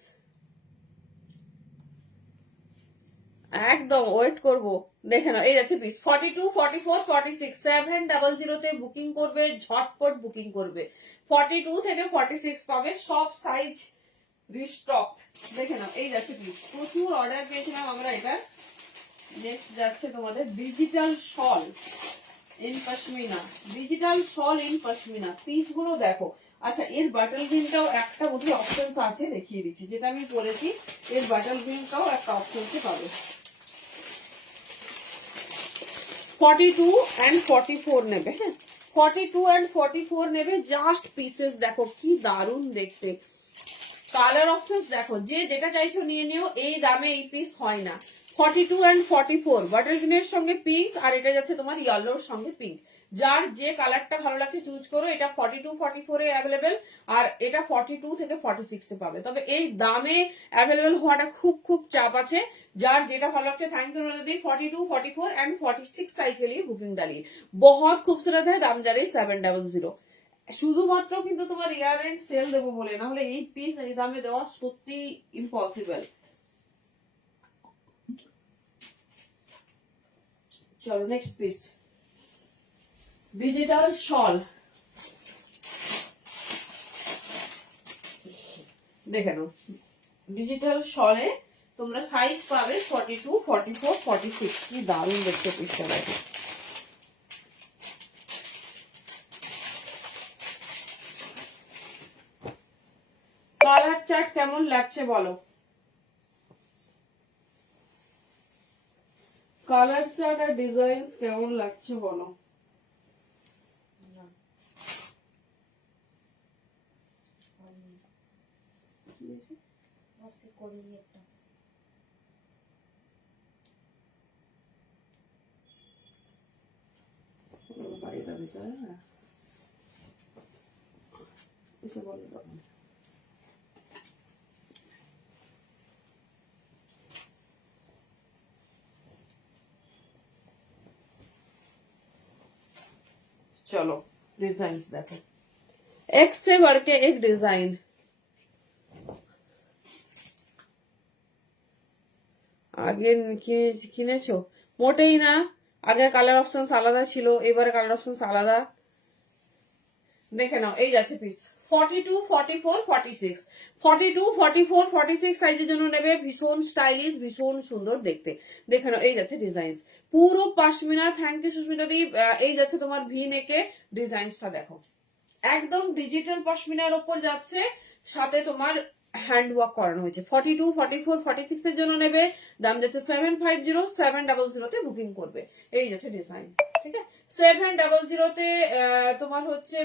একদম ওয়েট করব। দেখে নাও এই যাচ্ছে পিস। 42, 44, 46 700 তে বুকিং করবে, ঝটপট বুকিং করবে। 42 থেকে 46 পাবে, সব সাইজ রিস্টক। দেখে নাও এই যাচ্ছে পিস, প্রচুর অর্ডার পেয়েছিলাম আমরা এটা। নেক্সট যাচ্ছে তোমাদের digital shawl in pashmina, digital shawl in pashmina. Piece গুলো দেখো। আচ্ছা এর বাটল গ্রিনটাও একটা বোধহয় অপশন আছে, দেখিয়ে দিচ্ছি, যেটা আমি পরেছি এর বাটল গ্রিনটাও একটা অপশন পাবে। 42 and 44 নেবে, হ্যাঁ 42 and 44 নেবে। জাস্ট পিসেস দেখো কি দারুণ দেখতে, কালার অপশন দেখো, যে যেটা চাইছো নিয়ে নিও, এই দামে এই পিস হয় না। 42 and 44 বাটার গ্রিনের সঙ্গে পিঙ্ক, আর এটা যাচ্ছে তোমার ইয়েলোর সঙ্গে পিঙ্ক। যার যে কালারটা ভালো লাগছে চুজ করো। এটা 42, 44 এ অ্যাভেলেবেল, আর এটা 42 থেকে 46 এ পাবে। তবে এই দামে অ্যাভেলেবেল হওয়াটা খুব খুব চাপ আছে। যার যেটা ভালো লাগছে thank you the. 42, 44 and 46 size के लिए बुकिंग डालिए, बहुत खूबसूरत है। दाम जा रही 700। শুধুমাত্র কিন্তু তোমার ইয়ার এন্ড সেল দেবো বলে, না হলে এই পিস এই দামে দেওয়া সত্যি ইম্পসিবল। চলো নেক্সট পিস, ডিজিটাল শল। দেখে নাও ডিজিটাল শলে তোমরা সাইজ পাবে 42, 44, 46। কি দারুণ দেখতে পিসটা দেখো। কালার চার্ট কেমন লাগছে বলো, কালার চার্ট আর ডিজাইন কেমন লাগছে বলো। चलो डिजाइन देखो, एक से बढ़ के एक डिजाइन। আগে কিনেছো মোটেই না, আগে কালার অপশন আলাদা ছিল, এবারে কালার অপশন আলাদা। দেখে নাও এই যাচ্ছে পিস 42, 44, 46 42, 44, 46 সাইজের জন্য নেবে, ভীষণ স্টাইলিশ, ভীষণ সুন্দর দেখতে। দেখে নাও এই যাচ্ছে ডিজাইন, পুরো পশমিনা। থ্যাংক ইউ সুস্মিতা দি। এই যাচ্ছে তোমার ভি নেকে, ডিজাইনসটা দেখো একদম ডিজিটাল পশমিনার উপর যাচ্ছে, সাথে তোমার হ্যান্ড ওয়ার্ক করানো হয়েছে। 42, 44, 46 এর জন্য নেবে, দাম যাচ্ছে 750, 700 তে বুকিং করবে। এই যাচ্ছে ডিজাইন, ঠিক আছে 700 তে তোমার হচ্ছে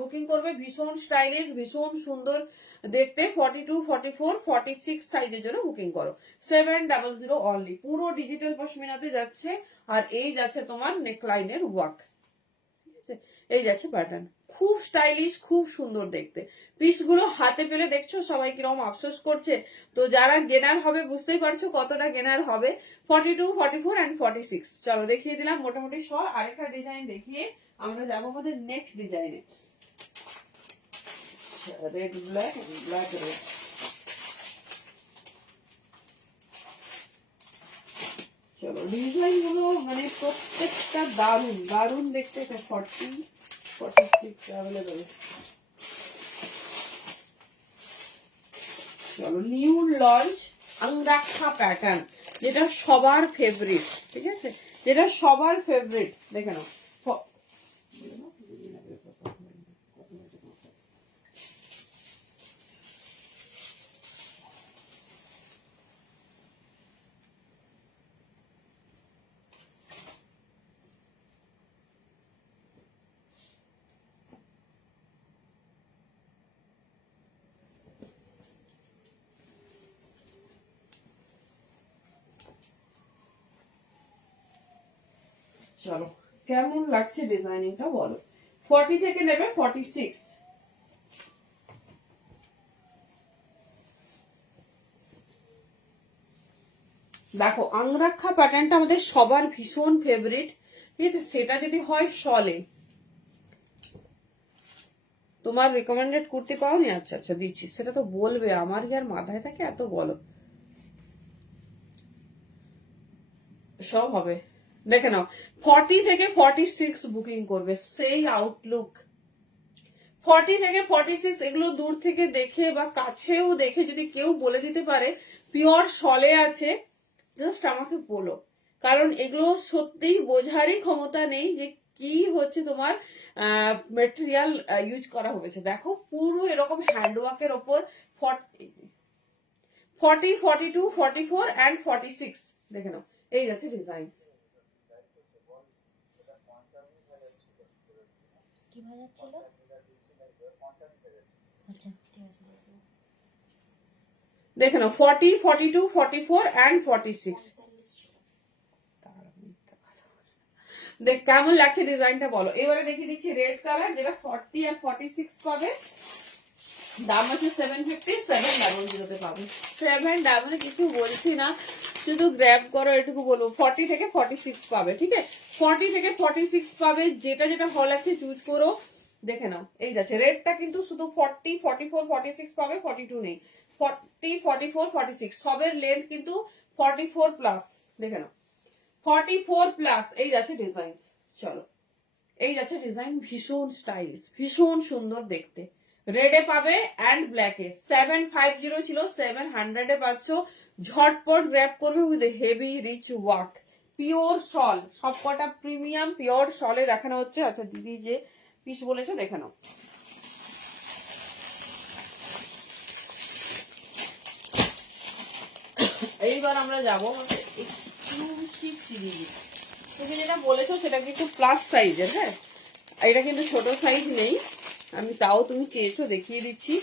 বুকিং করবে। ভীষণ স্টাইলিশ, ভীষণ সুন্দর দেখতে। 42, 44, 46 সাইজের জন্য বুকিং করো। 700 অনলি, পুরো ডিজিটাল পশমিনাতে যাচ্ছে, আর এই যাচ্ছে তোমার নেকলাইনের ওয়ার্ক। এই যাচ্ছে প্যাটার্ন, খুব স্টাইলিশ, খুব সুন্দর দেখতে। পিসগুলো হাতে পেলে দেখছো সবাই কিরকম আফসোস করছে। তো যারা গেনার হবে বুঝতেই পারছো কতটা গেনার হবে। 42, 44 অ্যান্ড 46। চলো দেখিয়ে দিলাম মোটামুটি সব। আরেকটা ডিজাইন দেখিয়ে আমরা যাবো আমাদের নেক্সট ডিজাইনে। Red black, black red. চলো ডিজাইন গুলো মানে প্রত্যেকটা দারুন দারুন দেখতে। এটা 40, 46 অ্যাভেলেবল। চলো নিউ লঞ্চ আংরাক্ষা প্যাটার্ন, যেটা সবার ফেভারিট, ঠিক আছে, যেটা সবার ফেভারিট। দেখে নাও, চলো কেমন লাগছে ডিজাইনিংটা বলো। 40 থেকে নেবে 46। দেখো আংরাক্ষা প্যাটার্নটা আমাদের সবার ভীষণ ফেভারিট, ঠিক আছে। সেটা যদি হয় শলে, তোমার রিকমেন্ডেড কুর্তি পাওনি? আচ্ছা আচ্ছা দিচ্ছি, সেটা তো বলবে, আমার কি আর মাথায় থাকে এত, বলো। সব হবে, দেখে নাও। 40 থেকে 46 বুকিং করবে, সেই আউটলুক। 40 থেকে 46 এগুলো দূর থেকে দেখে বা কাছেও দেখে যদি কেউ বলে দিতে পারে পিওর শলে আছে, জাস্ট আমাকে বলো। কারণ এগুলো সত্যিই বোঝারই ক্ষমতা নেই যে কি হচ্ছে তোমার মেটেরিয়াল ইউজ করা হয়েছে। দেখো পুরো এরকম হ্যান্ডওয়ার্কের ওপর 40, 42, 44 অ্যান্ড 46। দেখে নাও, এই যাচ্ছে ডিজাইন। কি ভাজাচ্ছিল? আচ্ছা ঠিক আছে। দেখে নাও 40, 42, 44 অ্যান্ড 46। দেখ কেমন লাগছে ডিজাইনটা বলো। এবারে দেখিয়ে দিচ্ছি রেড কালার, যেটা 40 আর 46 পাবে। দাম আছে 750, 700 পাবে। 700 কিছু বলছি না, শুধু গ্র্যাব করো এটুকু বলবো। 40 থেকে 46 পাবে, ঠিক আছে। 40 থেকে 46 পাবে, যেটা যেটা ভালো লাগছে চুজ করো। দেখে নাও, এই যাচ্ছে রেডটা কিন্তু শুধু 40, 44, 46 পাবে, 42 নেই। 40, 44, 46 সবের লেন্থ কিন্তু 44 প্লাস। দেখে নাও 44 প্লাস। এই যাচ্ছে ডিজাইন। চলো এই যাচ্ছে ডিজাইন, ভীষণ স্টাইলিশ, ভীষণ সুন্দর দেখতে। রেডে পাবে অ্যান্ড ব্ল্যাকে। 750 ছিল, 700 পাচ্ছ। ঝটপট গ্র্যাব করবে with heavy rich work, pure shawl. সবকটা প্রিমিয়াম পিওর শলে দেখানো হচ্ছে। আচ্ছা দিদি যে পিস বলেছো দেখে নাও। এইবার আমরা যাবো এক্সক্লুসিভ সিরিজ। তুমি যেটা বলেছো সেটা কিন্তু প্লাস সাইজের, হ্যাঁ, এটা কিন্তু ছোট সাইজ নেই, আমি তাও তুমি চেয়েছো দেখিয়ে দিচ্ছি।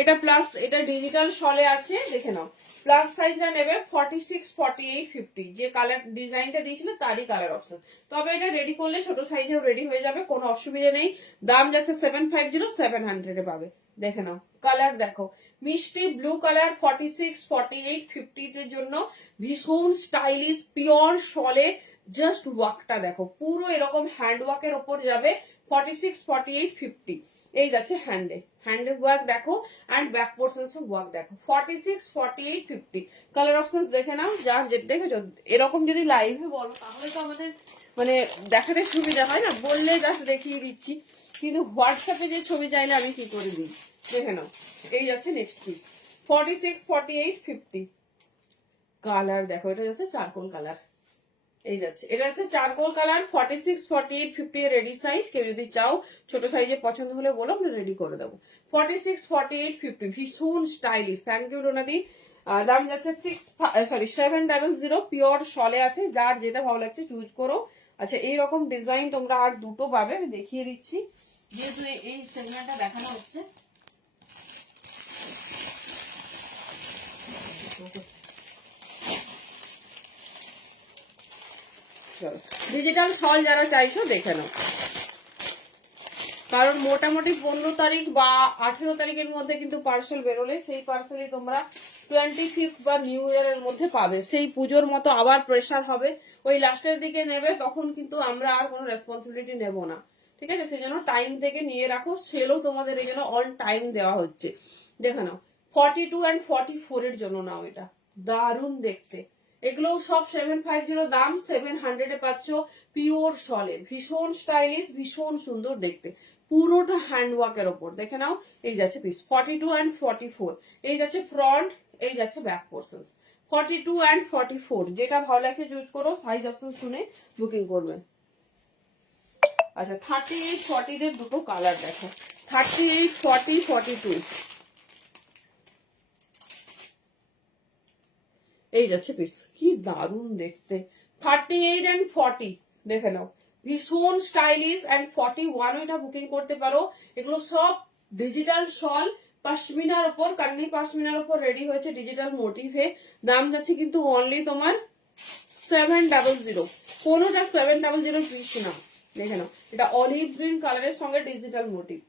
এটা প্লাস, এটা ডিজিটাল শলে আছে, দেখে নাও। প্লাস সাইজটা নেবে 46, 48, 50। যে কালার ডিজাইনটা দিয়েছিল তারই কালার অপশন। তবে এটা রেডি করলে ছোট সাইজেও রেডি হয়ে যাবে, কোনো অসুবিধা নেই। দাম যাচ্ছে 750, 700 পাবে। দেখে নাও কালার দেখো, মিষ্টি ব্লু কালার। 46, 48, 50 এর জন্য ভীষণ স্টাইলিশ পিওর শলে। জাস্ট ওয়ার্কটা দেখো, পুরো এরকম হ্যান্ড ওয়ার্কের ওপর যাবে। 46, 48, 50 এই যাচ্ছে হ্যান্ডের ওয়ার্ক দেখো, অ্যান্ড ব্যাক পোর্শনস ওয়ার্ক দেখো। 46, 48, 50 কালার অপশনস দেখে নাও। যার যেটা দেখেছো, এরকম যদি লাইভে বলো তাহলে তো আমাদের মানে দেখাতে সুবিধা হয় না, বললে জাস্ট দেখিয়ে দিচ্ছি। কিন্তু হোয়াটসঅ্যাপে যে ছবি চাইলে আমি কি করে দিই, দেখে নাও। এই যাচ্ছে নেক্সট পিস। 46, 48, 50 কালার দেখো, এটা যাচ্ছে চারকোল কালার। এই যাচ্ছে, এটা হচ্ছে চারকোল কালার। 46, 48, 50 এর রেডি সাইজ। কেউ যদি চাও ছোট সাইজে পছন্দ হলে বলো, আমরা রেডি করে দেবো। 46, 48, 50 ভীষণ স্টাইলিশ। Thank you রোনাদি। দাম যাচ্ছে 700 পিওর শলে আছে। যার যেটা ভালো লাগছে চুজ করো। আচ্ছা এইরকম ডিজাইন তোমরা আর দুটো পাবে, আমি দেখিয়ে দিচ্ছি যেহেতু এই সেগমেন্টটা দেখানো হচ্ছে। ডিজিটাল শল যারা চাইছো দেখে নাও। কারণ মোটামুটি 15 তারিখ বা 18 তারিখের মধ্যে কিন্তু পার্সেল বেরোলে সেই পার্সেলই তোমরা 25 বা নিউ ইয়ারের মধ্যে পাবে। সেই পুজোর মতো আবার প্রেসার হবে, ওই লাস্টের দিকে নেবে, তখন কিন্তু আমরা আর কোনো রেসপন্সিবিলিটি নেব না। ঠিক আছে, সেই জন্য টাইম থেকে নিয়ে রাখো। সেলও তোমাদের এখানে অল টাইম দেওয়া হচ্ছে। দেখে নাও 42 and 44 এর জন্য নাও, এটা দারুণ দেখতে। এগুলো সব 750 দাম, 700 এ পাচ্ছ। পিওর সলে, ভীষণ স্টাইলিশ, ভীষণ সুন্দর দেখতে, পুরোটা হ্যান্ডওয়ার্কের ওপর। দেখে নাও, এই যাচ্ছে পিস 42 and 44, এই যাচ্ছে ফ্রন্ট, এই যাচ্ছে ব্যাক পোর্শন। 42 and 44 যেটা ভালো লাগছে চুজ করো, সাইজ অপশন শুনে বুকিং করবে। আচ্ছা 38 40 এর দুটো কালার দেখো, 38 40 42, এই যাচ্ছে পিস, কি দারুণ দেখতে। 38 and 40 দেখে নাও, ভীষণ স্টাইলিশ। অ্যান্ড 41 এটা বুকিং করতে পারো। এগুলো সব ডিজিটাল শল, পশমিনার উপর, কান্নি পশমিনার উপর রেডি হয়েছে ডিজিটাল মোটিভে। দাম যাচ্ছে কিন্তু অনলি তোমার 700, কোনোটা 700 পিস না। দেখে নাও, এটা অলিভ গ্রিন কালারের সঙ্গে ডিজিটাল মোটিভ।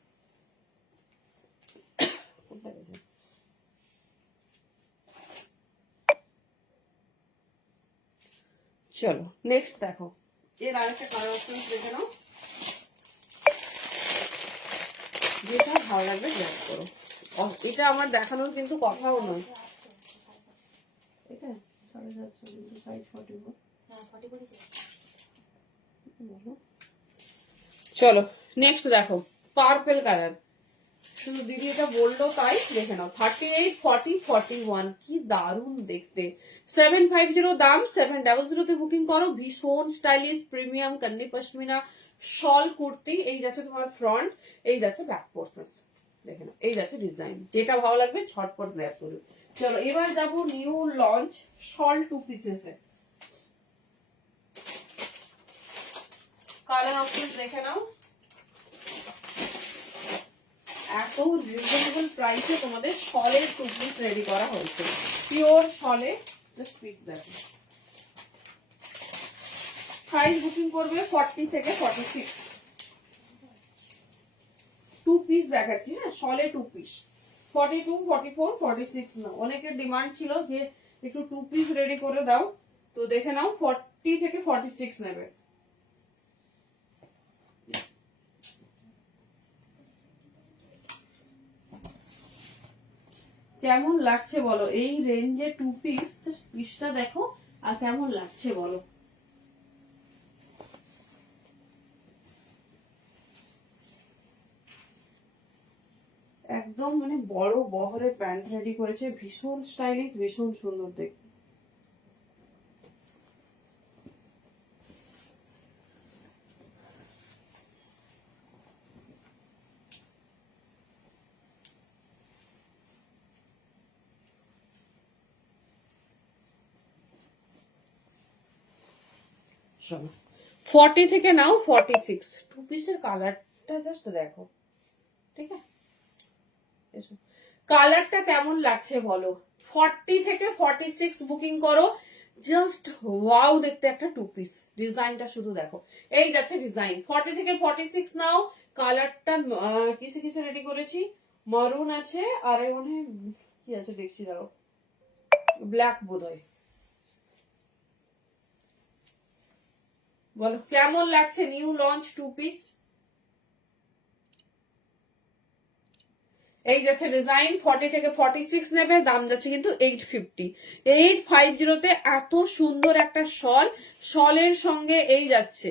চলো নেক্সট দেখো, এর আরেকটা কালার অপশন দেখে নাও, যেটা ভালো লাগবে গ্র্যাব করো। এটা আমার দেখানোর কিন্তু কথাও নয়। চলো নেক্সট দেখো, পার্পেল কালার। শুধু দিদি এটা বললো তাই, দেখে নাও 38 40 41, কি দারুণ দেখতে। 750 দাম, 700 তে বুকিং করো। ভীষণ স্টাইলিশ প্রিমিয়াম কান্নি পশমিনা শল কুর্তি। এই যাচ্ছে তোমার ফ্রন্ট, এই যাচ্ছে ব্যাক পোর্শন। দেখে নাও, এই যাচ্ছে ডিজাইন, যেটা ভালো লাগবে ছটপট গ্র্যাব করবে। চলো এবার যাবো নিউ লঞ্চ শল 2 পিসেস এর কালার অপশন দেখে নাও। এত রিজনেবল প্রাইসে তোমাদের শলের 2 পিস রেডি করা হয়েছে, পিওর শলে। জাস্ট পিস দেখো, সাইজ বুকিং করবে 40 থেকে 46। 2 পিস দেখাচ্ছি, হ্যাঁ শলে 2 পিস, 42 44 46 না। অনেকের ডিমান্ড ছিল যে একটু 2 পিস রেডি করে দাও, তো দেখে নাও 40 থেকে 46 নেবে। কেমন লাগছে বলো এই রেঞ্জে 2 পিস, জাস্ট পিসটা দেখো আর কেমন লাগছে বলো। একদম মানে বড় বহরে প্যান্ট রেডি করেছে, ভীষণ স্টাইলিশ, ভীষণ সুন্দর দেখতে। চলো 40 থেকে নাও 46, 2 পিসের কালারটা জাস্ট দেখো। ঠিক আছে, কালারটা কেমন লাগছে বলো। 40 থেকে 46 বুকিং করো, জাস্ট ওয়াও দেখতে একটা 2 পিস। ডিজাইনটা শুধু দেখো, এই যাচ্ছে ডিজাইন। 40 থেকে 46 নাও। কালারটা কিসে কিসে রেডি করেছি, মারুন আছে, আর মনে কি আছে দেখছি দাঁড়ো, ব্ল্যাক বোধহয়। বলো কেমন লাগছে নিউ লঞ্চ 2 পিস। এই যাচ্ছে ডিজাইন, 40 থেকে 46 নেবে, দাম যাচ্ছে কিন্তু 850। 850 তে এত সুন্দর একটা শল, শলের সঙ্গে এই যাচ্ছে।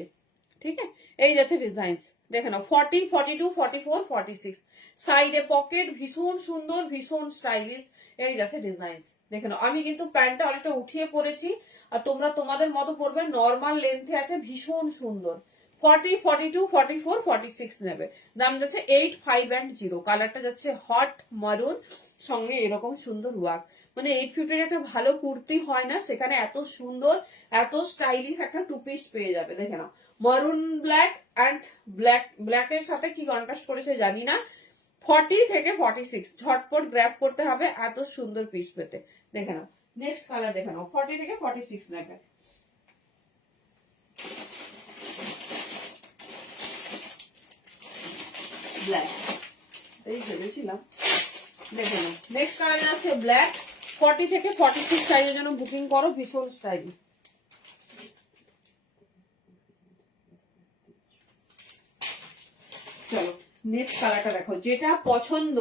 ঠিক আছে, এই যাচ্ছে ডিজাইন, দেখে নাও 40 42 44 46, সাইডে পকেট, ভীষণ সুন্দর, ভীষণ স্টাইলিশ। এই যাচ্ছে ডিজাইন, দেখে নাও। আমি কিন্তু প্যান্টটা অনেকটা উঠিয়ে পরেছি, আর তোমরা তোমাদের মতো পরবে, নর্মাল লেন্থে আছে, ভীষণ সুন্দর। 40 42 44 46 নেবে, দাম যাচ্ছে 850। কালারটা যাচ্ছে হট মারুন, সঙ্গে এরকম সুন্দর ওয়ার্ক। মানে 850 একটা ভালো কুর্তি হয় না, সেখানে এত সুন্দর এত স্টাইলিশ একটা 2 পিস পেয়ে যাবে। দেখে নাও, মারুন ব্ল্যাক অ্যান্ড ব্ল্যাকের সাথে কি কন্ট্রাস্ট করেছে জানি না। 40 থেকে 46 ঝটপট গ্র্যাব করতে হবে এত সুন্দর পিস পেতে। দেখে নাও নেক্সট কালার, দেখে নাও 40 থেকে 46 নেবে। ব্ল্যাক, এই ভেবেছিলাম। দেখে নাও নেক্সট কালার আছে ব্ল্যাক। 40 থেকে 46 সাইজের জন্য বুকিং করো, ভীষণ স্টাইলিশ। চলো নেক্সট কালারটা দেখো, যেটা পছন্দ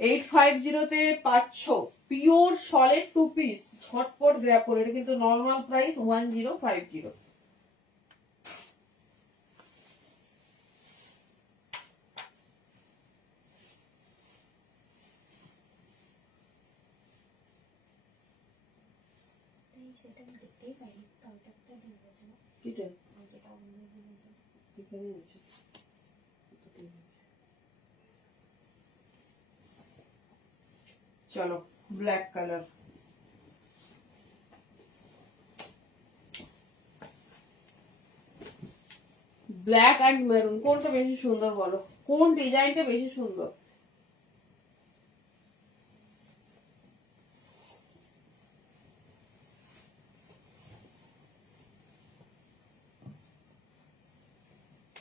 850 তে পাচ্ছ পিওর সলিড 2 পিস, ঝটপট গ্র্যাব করে। এটা কিন্তু নর্মাল প্রাইস 1050। সেটা আমি দেখতেই পাইনি, কাউটা একটা দিয়ে গেছিল কিটা যেটা অন্য দিনের এখানে আছে। চলো black colour, black and maroon, কোনটা বেশি সুন্দর বলো? কোন ডিজাইনটা বেশি সুন্দর?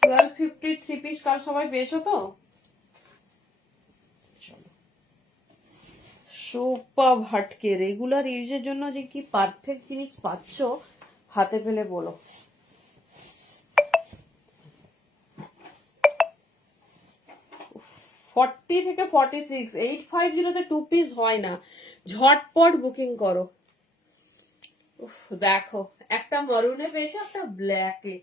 $1250 থ্রি পিস কাল সবাই পেয়েছো তো? সুপার হাটকে রেগুলার ইউজের জন্য যে কি পারফেক্ট জিনিস পাচ্ছ হাতে পেলে বলো। ফর্টি থেকে 46, 850 2 পিস হয় না, ঝটপট বুকিং করো। দেখো একটা মারুনে পেয়েছে, একটা ব্ল্যাকে,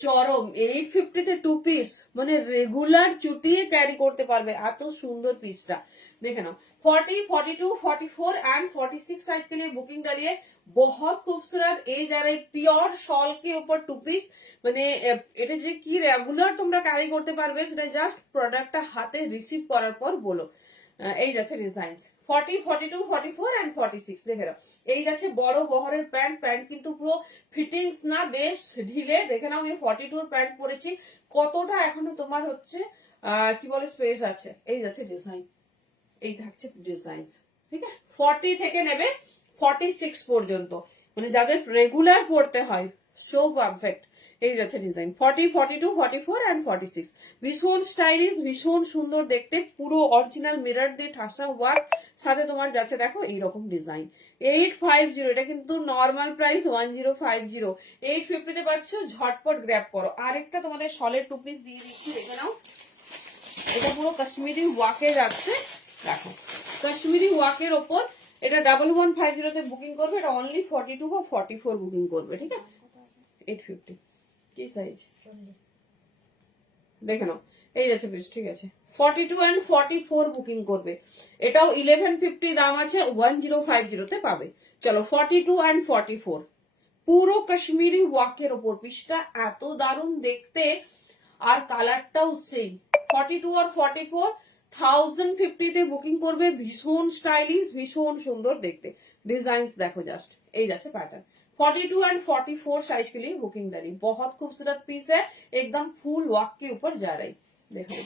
চরম। 850 2 পিস, মানে রেগুলার চুটিয়ে ক্যারি করতে পারবে, এত সুন্দর পিসটা। देखे ना 40, 42, 44 एंड 46 साइज के लिए बुकिंग डालिए। बहुत खूबसूरत এই যারা পিওর শল के ऊपर 2 পিস, মানে এটা যে কি রেগুলার তোমরা ক্যারি করতে পারবে, সেটা জাস্ট প্রোডাক্টটা হাতে রিসিভ করার পর বলো। এই যাচ্ছে ডিজাইনস 40, 42, 44 এন্ড 46। দেখে নাও এই যাচ্ছে বড় বহরের প্যান্ট, প্যান্ট কিন্তু পুরো ফিটিংস না, বেশ ঢিলে। দেখে নাও আমি 42 প্যান্ট পরেছি, কতটা এখনো তোমার হচ্ছে কি বলে স্পেস আছে। এই যাচ্ছে ডিজাইন, এই থাকছে ডিজাইন, ঠিক আছে। 40 থেকে নেবে 46 পর্যন্ত, মানে যাদের রেগুলার পড়তে হয়, সো পারফেক্ট। এই যাচ্ছে ডিজাইন 40, 42, 44 এন্ড 46। ভীষণ স্টাইলিশ, ভীষণ সুন্দর দেখতে, পুরো অরিজিনাল মিরর দিয়ে ঠাসা ওয়ার্ক, সাথে তোমার যাচ্ছে দেখো এইরকম ডিজাইন। 850, এটা কিন্তু নর্মাল প্রাইস 1050। 850 তে পাচ্ছ, ঝটপট গ্র্যাব করো। আরেকটা তোমাদের সলিড 2 পিস দিয়ে দিচ্ছি, দেখে নাও। এটা পুরো কাশ্মীরি ওয়াকে যাচ্ছে, দেখো কাশ্মীরি ওয়াকের ওপর। এটা 1150 তে বুকিং করবে, এটা অনলি 42 বা 44 বুকিং করবে, ঠিক আছে। 850 কি সাইজ দেখে নাও, এই যাচ্ছে পিস, ঠিক আছে। 42 এন্ড 44 বুকিং করবে, এটাও 1150 দাম আছে, 1050 তে পাবে। চলো 42 এন্ড 44 পুরো কাশ্মীরি ওয়াকের ওপর, পিসটা এত দারুণ দেখতে, আর কালারটাও সেম। 42 আর 44 1050 তে বুকিং করবে, ভীষণ স্টাইলিশ, ভীষণ সুন্দর দেখতে। डिजाइन देखो जस्ट, এই যাচ্ছে पैटर्न। 42 एंड 44 साइज के लिए बुकिंग डाली। बहुत खूबसूरत पीस है, एकदम फुल वर्क के ऊपर जा रही। देखो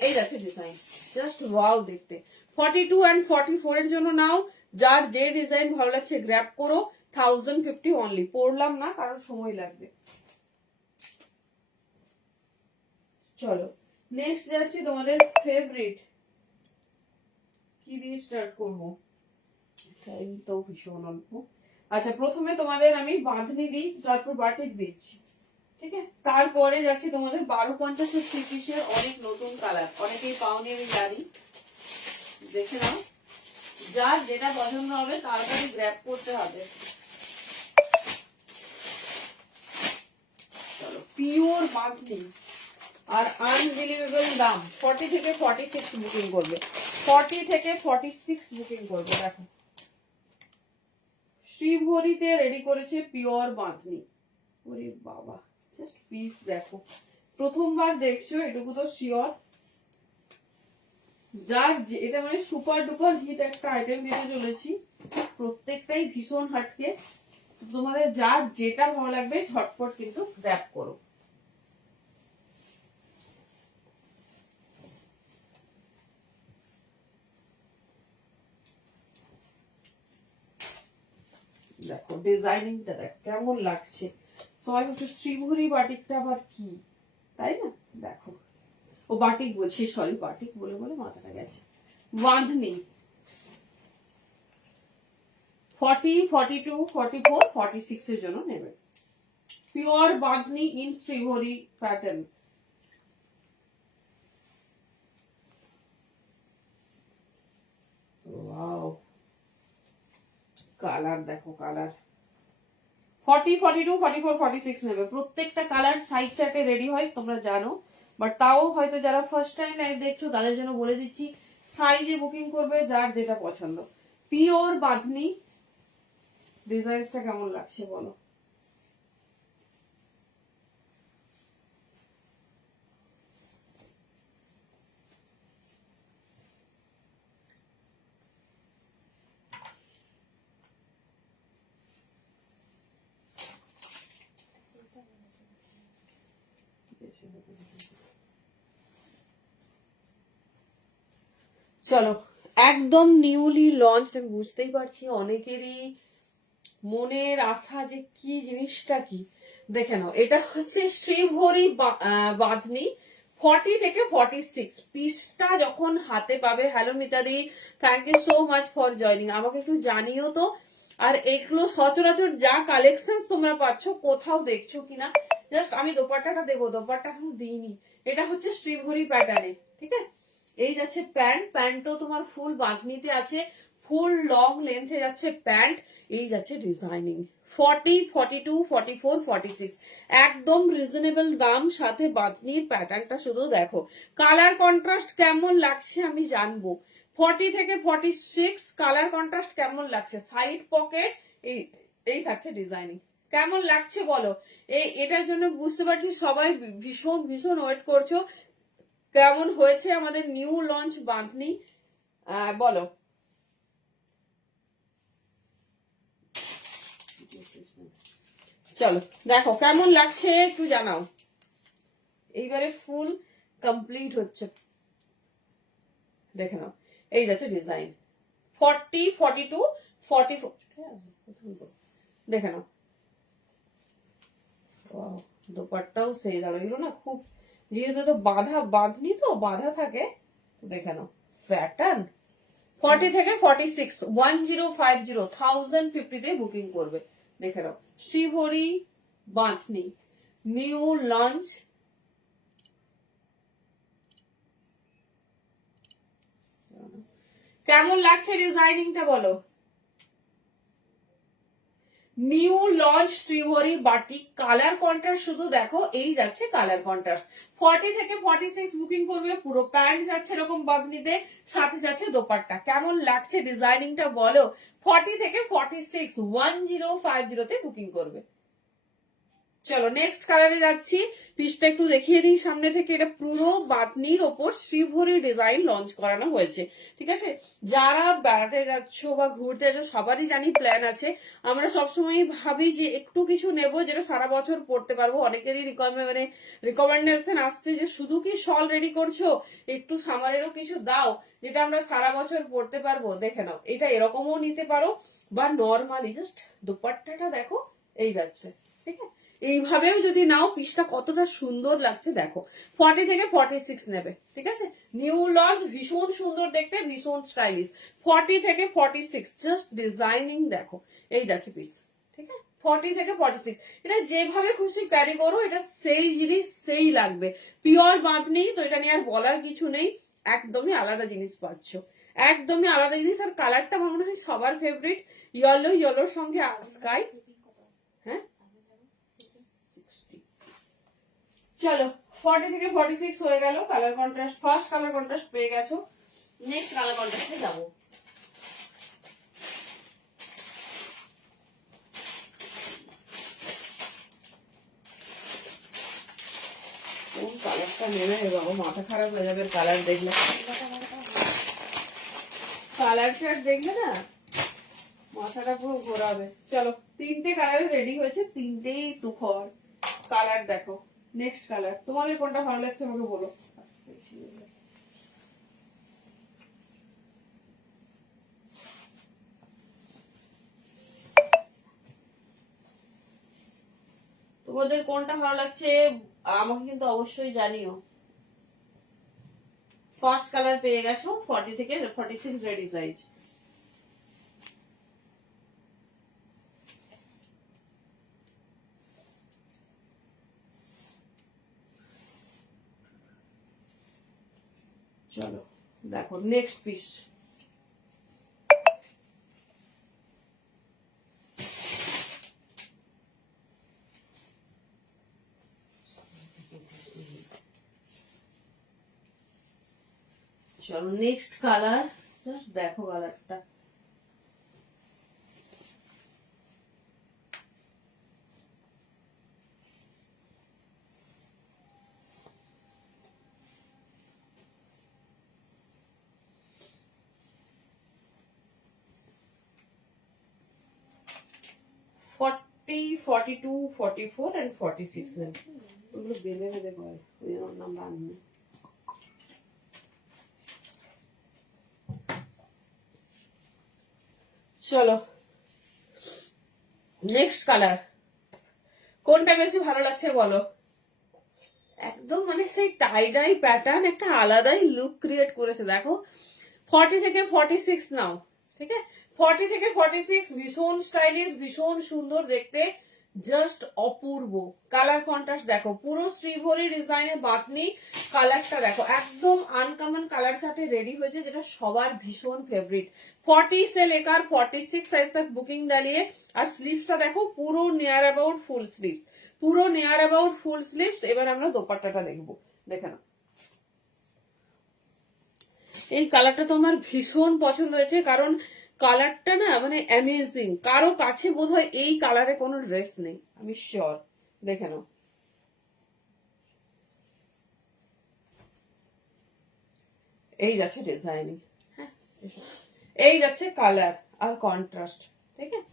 এই যাচ্ছে ডিজাইন, জাস্ট ওয়াও দেখতে। 42 এন্ড 44 এর জন্য নাও, যার যে ডিজাইন ভালো লাগছে গ্র্যাব করো। 1050 অনলি। পড়লাম না কারণ সময় লাগবে। চলো নেক্সট যাচ্ছি তোমাদের ফেভারিট, কি দিয়ে স্টার্ট করব, টাইম তো ভীষণ অল্প। আচ্ছা প্রথমে তোমাদের আমি বাঁধনি দিই, তারপর বাটিক দিচ্ছি, ঠিক আছে। তারপরে যাচ্ছি তোমাদের 1250 এর থ্রি পিসের অনেক নতুন কালার, অনেকেই পাওনি আমি জানি। দেখে নাও, যার যেটা পছন্দ হবে তাড়াতাড়ি গ্র্যাব করতে হবে। চলো পিওর বাঁধনি আর আনবিলিভেবল দাম। 40 থেকে 46 বুকিং করবে, 40 থেকে 46 বুকিং করবে। দেখো শ্রীভরিতে রেডি করেছে পিওর বাঁধনি। ওরে বাবা, জাস্ট পিস দেখো, প্রথমবার দেখছো এটুকু তো শিওর। যার এটা মানে সুপার ডুপার হিট একটা আইটেম দিতে চলেছি, প্রত্যেকটাই ভীষণ হাটকে। তো তোমাদের যার যেটা ভালো লাগবে ঝটপট কিন্তু গ্র্যাব করো। দেখো ডিজাইনিংটা দেখ কেমন লাগছে। সবাই বলছো শ্রীভরি বাটিকটা আবার কি, তাই না? দেখো ও বাটিক বলছি, সরি বাটিক বলে বলে মাথাটা গেছে। বাঁধনি 40, 42, 44, 46 এর জন্য নেবে। Pure bandhani in Shrihari pattern. Wow, colour দেখো, কালার 40, 42, 44, 46 নেবে। প্রত্যেকটা কালার সাইজ চার্টে রেডি হয়, তোমরা জানো, বাট তাও হয়তো যারা ফার্স্ট টাইম লাইভ দেখছো তাদের জন্য বলে দিচ্ছি, সাইজে বুকিং করবে যার যেটা পছন্দ। পিওর বাঁধনি। ডিজাইনটা কেমন লাগছে বলো? চলো, একদম নিউলি লঞ্চ। আমি বুঝতেই পারছি অনেকেরই মনের আশা যে কি জিনিসটা কি। দেখে নাও, এটা হচ্ছে শ্রীভরি বাঁধনি 40 থেকে 46 পিসটা যখন হাতে পাবে। Hello Mitadi, thank you so much for joining. আমাকে একটু জানিও তো, আর এগুলো সচরাচর যা কালেকশন তোমরা পাচ্ছ কোথাও দেখছো কিনা। জাস্ট আমি দোপাট্টাটা দেবো, দোপাট্টা এখন দিইনি। এটা হচ্ছে শ্রীভরি প্যাটার্নে, ঠিক আছে। এই যাচ্ছে প্যান্ট, প্যান্টও তোমার ফুল বাঁধনিতে আছে, ফুল লং লেন্থে যাচ্ছে প্যান্ট। এই যাচ্ছে ডিজাইনিং 40, 42, 44, 46 একদম রিজনেবল দাম, সাথে বাঁধনির প্যাটার্নটা শুধু দেখো। কালার কন্ট্রাস্ট কেমন লাগছে আমি জানবো। 40 থেকে 46 কালার কন্ট্রাস্ট কেমন লাগছে। সাইড পকেট, এই এই থাকছে ডিজাইনিং। কেমন লাগছে বলো? এটার জন্য বুঝতে পারছি সবাই ভীষণ ভীষণ ওয়েট করছো। কেমন হয়েছে আমাদের নিউ লঞ্চ বাঁধনি বলো। চলো দেখো কেমন লাগছে একটু জানাও। এইবারে ফুল কমপ্লিট হচ্ছে, দেখে নাও। এই যাচ্ছে ডিজাইন 40, 42, 44 দেখে নাও। দোপাট্টাও সেই দাঁড়ো, এগুলো না খুব, যেহেতু তো বাঁধনি তো বাঁধা থাকে। দেখে নাও প্যাটার্ন 40 থেকে 46 1050 1050 তে বুকিং করবে। দেখে নাও শ্রীভরি বাঁধনি নিউ লঞ্চ। কেমন লাগছে ডিজাইনিংটা বলো? New launch Shrihari batik. Colour contrast শুধু দেখো, এই যাচ্ছে কালার কন্ট্রাস্ট। 40 থেকে 46 বুকিং করবে। পুরো প্যান্ট যাচ্ছে এরকম বাঁধনিতে, সাথে যাচ্ছে দোপাট্টা। কেমন লাগছে ডিজাইনিংটা বলো? 40 থেকে 46 1050 তে বুকিং করবে। চলো নেক্সট কালারে যাচ্ছি। পিসটা একটু দেখিয়ে দিই সামনে থেকে। এটা পুরো বাঁধনির ওপর শ্রীভরি ডিজাইন লঞ্চ করানো হয়েছে, ঠিক আছে। যারা বেড়াতে যাচ্ছ বা ঘুরতে যাচ্ছ সবারই জানি প্ল্যান আছে। আমরা সবসময় ভাবি যে একটু কিছু নেব যেটা সারা বছর পড়তে পারবো। অনেকেরই রিকমেন্ডেশন আসছে যে শুধু কি শল রেডি করছো, একটু সামারেরও কিছু দাও যেটা আমরা সারা বছর পড়তে পারবো। দেখে নাও, এটা এরকমও নিতে পারো, বা নর্মালি জাস্ট দুপাট্টাটা দেখো, এই যাচ্ছে, ঠিক আছে। এইভাবেও যদি নাও, পিসটা কতটা সুন্দর লাগছে দেখো। 40 থেকে 46 নেবে, ঠিক আছে। নিউ লঞ্চ, ভীষণ সুন্দর দেখতে, ভীষণ স্টাইলিশ। 40 থেকে 46 জাস্ট ডিজাইনিং দেখো, এই যাচ্ছে পিস, ঠিক আছে। 40 থেকে 46 এটা যেভাবে খুশি ক্যারি করো, এটা সেই জিনিস সেই লাগবে। পিওর বাঁধনি তো, এটা নিয়ে আর বলার কিছু নেই। একদমই আলাদা জিনিস পাচ্ছ, একদমই আলাদা জিনিস। আর কালারটা আমার মনে হয় সবার ফেভারিট, ইয়েলোর সঙ্গে স্কাই। হ্যাঁ চলো 40 থেকে 46 হয়ে গেল colour contrast. First colour contrast পেয়ে গেছো, নেক্সট কালার কন্ট্রাস্টে যাবো। কোন কালারটা নেবে বাবা, মাথা খারাপ হয়ে যাবে কালার দেখলে। কালার চার্ট দেখবে না মাথাটা পুরো ঘোরাবে। চলো তিনটে কালার রেডি হয়েছে, তিনটেই তুখর কালার। দেখো নেক্সট কালার, তোমাদের কোনটা ভালো লাগছে আমাকে বলো। তোমাদের কোনটা ভালো লাগছে আমাকে কিন্তু অবশ্যই জানিও। ফার্স্ট কালার পেয়ে গেছো 40 থেকে 46 রেডি সাইজ। চলো দেখো নেক্সট পিস। চলো নেক্সট কালার, জাস্ট দেখো কালারটা। ফর্টি, 42, 44 and 46 নেন। ওগুলো বেঁধে বেঁধে করে, ওই জন্য নাম বাঁধনি। চলো নেক্সট কালার। কোনটা বেশি ভালো লাগছে বলো? একদম মানে সেই টাই ডাই প্যাটার্ন একটা আলাদাই লুক ক্রিয়েট করেছে। দেখো 40 থেকে 46 নাও, ঠিক আছে? 40 থেকে 46 ভীষণ স্টাইলিশ, ভীষণ সুন্দর দেখতে, জাস্ট অপূর্ব। কালার কন্ট্রাস্ট দেখো, পুরো শ্রীভরি ডিজাইনের বাতনি। কালারটা দেখো একদম আনকমন কালার সাথে রেডি হয়েছে, যেটা সবার ভীষণ ফেভারিট। 40 से लेकर 46 साइज तक बुकिंग डालिए। আর স্লিভসটা দেখো পুরো নিয়ার অ্যাবাউট ফুল স্লিভ, পুরো নিয়ার অ্যাবাউট ফুল স্লিভস। এবার আমরা দোপাট্টাটা দেখবো, দেখে নাও। এই কালারটা তো আমার ভীষণ পছন্দ হয়েছে, কারণ কালারটা না মানে অ্যামেজিং। কারো কাছে বোধহয় এই কালারে কোনো ড্রেস নেই, আমি শিওর। দেখে নাও, এই যাচ্ছে ডিজাইনিং, হ্যাঁ এই যাচ্ছে কালার আর কন্ট্রাস্ট, ঠিক আছে?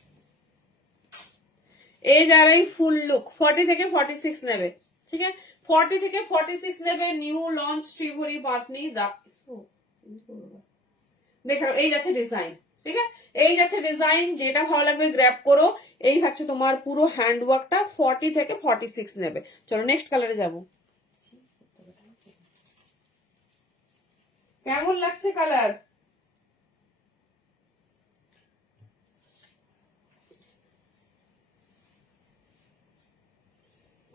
এই যারাই ফুল লুক 40 থেকে 46 নেবে, ঠিক আছে? 40 থেকে 46 নেবে, নিউ লঞ্চ শ্রীভরি বাতনি। দেখো এই যাচ্ছে ডিজাইন, ঠিক আছে? এই যাচ্ছে ডিজাইন, যেটা ভালো লাগবে গ্র্যাব করো। এই থাকছে তোমার পুরো হ্যান্ড ওয়ার্কটা। 40 থেকে 46 নেবে। চলো নেক্সট কালারে যাবো। কেমন লাগছে কালার?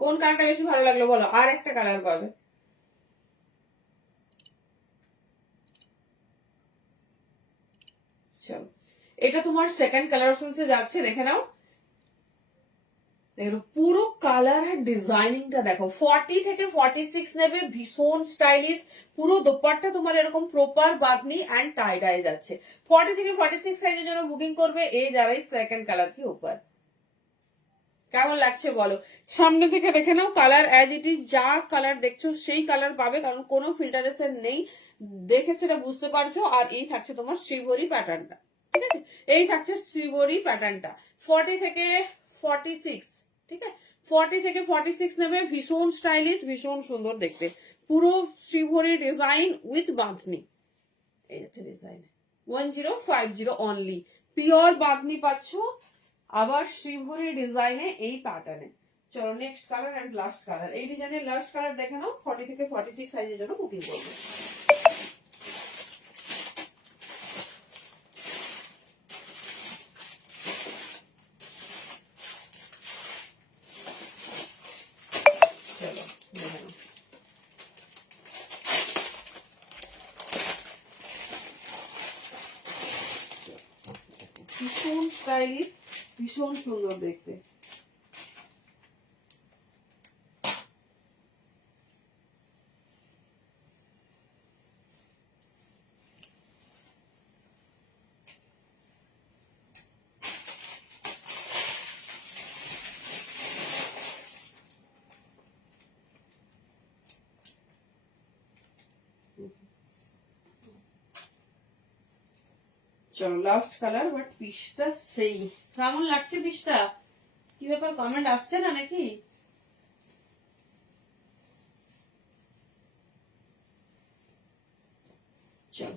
কোন কালারটা বেশি ভালো লাগলো বলো? আর একটা কালার পাবে। চলো এটা তোমার সেকেন্ড কালার অপশনসে যাচ্ছে, দেখে নাও। দেখো পুরো কালার আর ডিজাইনিংটা দেখো। 40 থেকে 46 নেবে, ভীষণ স্টাইলিশ। পুরো দোপাট্টা তোমার এরকম proper bandhani and tie die যাচ্ছে। 40 থেকে 46 সাইজের জন্য বুকিং করবে এই যারাই সেকেন্ড কালার কি উপর। কেমন লাগছে বলো? সামনে থেকে দেখে নাও, কালার অ্যাজ ইট ইজ, যা কালার দেখছো সেই কালার পাবে, কারণ কোনো ফিল্টারেশন নেই। দেখে সেটা বুঝতে পারছো। আর এই থাকছে তোমার শ্রীভরি প্যাটার্নটা, ঠিক আছে? এই থাকছে শ্রীভরি প্যাটার্নটা। 40 থেকে 46, ঠিক আছে? 40 থেকে 46 নেবে, ভীষণ স্টাইলিশ, ভীষণ সুন্দর দেখতে। পুরো শ্রীভরি ডিজাইন উইথ বাঁধনি। এই হচ্ছে ডিজাইন 1050 অনলি। পিওর বাঁধনি পাচ্ছ, আবার শ্রীভরি ডিজাইনে এই প্যাটার্নে। চলো next colour and last colour. এই ডিজাইনের লাস্ট কালার দেখে নাও। 40 থেকে 46 সাইজের জন্য বুকিং করবে। চলো দেখে নাও। ভীষণ স্টাইলিশ, ভীষণ সুন্দর দেখতে। চলো লাস্ট কালার, বাট পিসটা সেই। কেমন লাগছে পিসটা? কি ব্যাপার, কমেন্ট আসছে না নাকি? চলো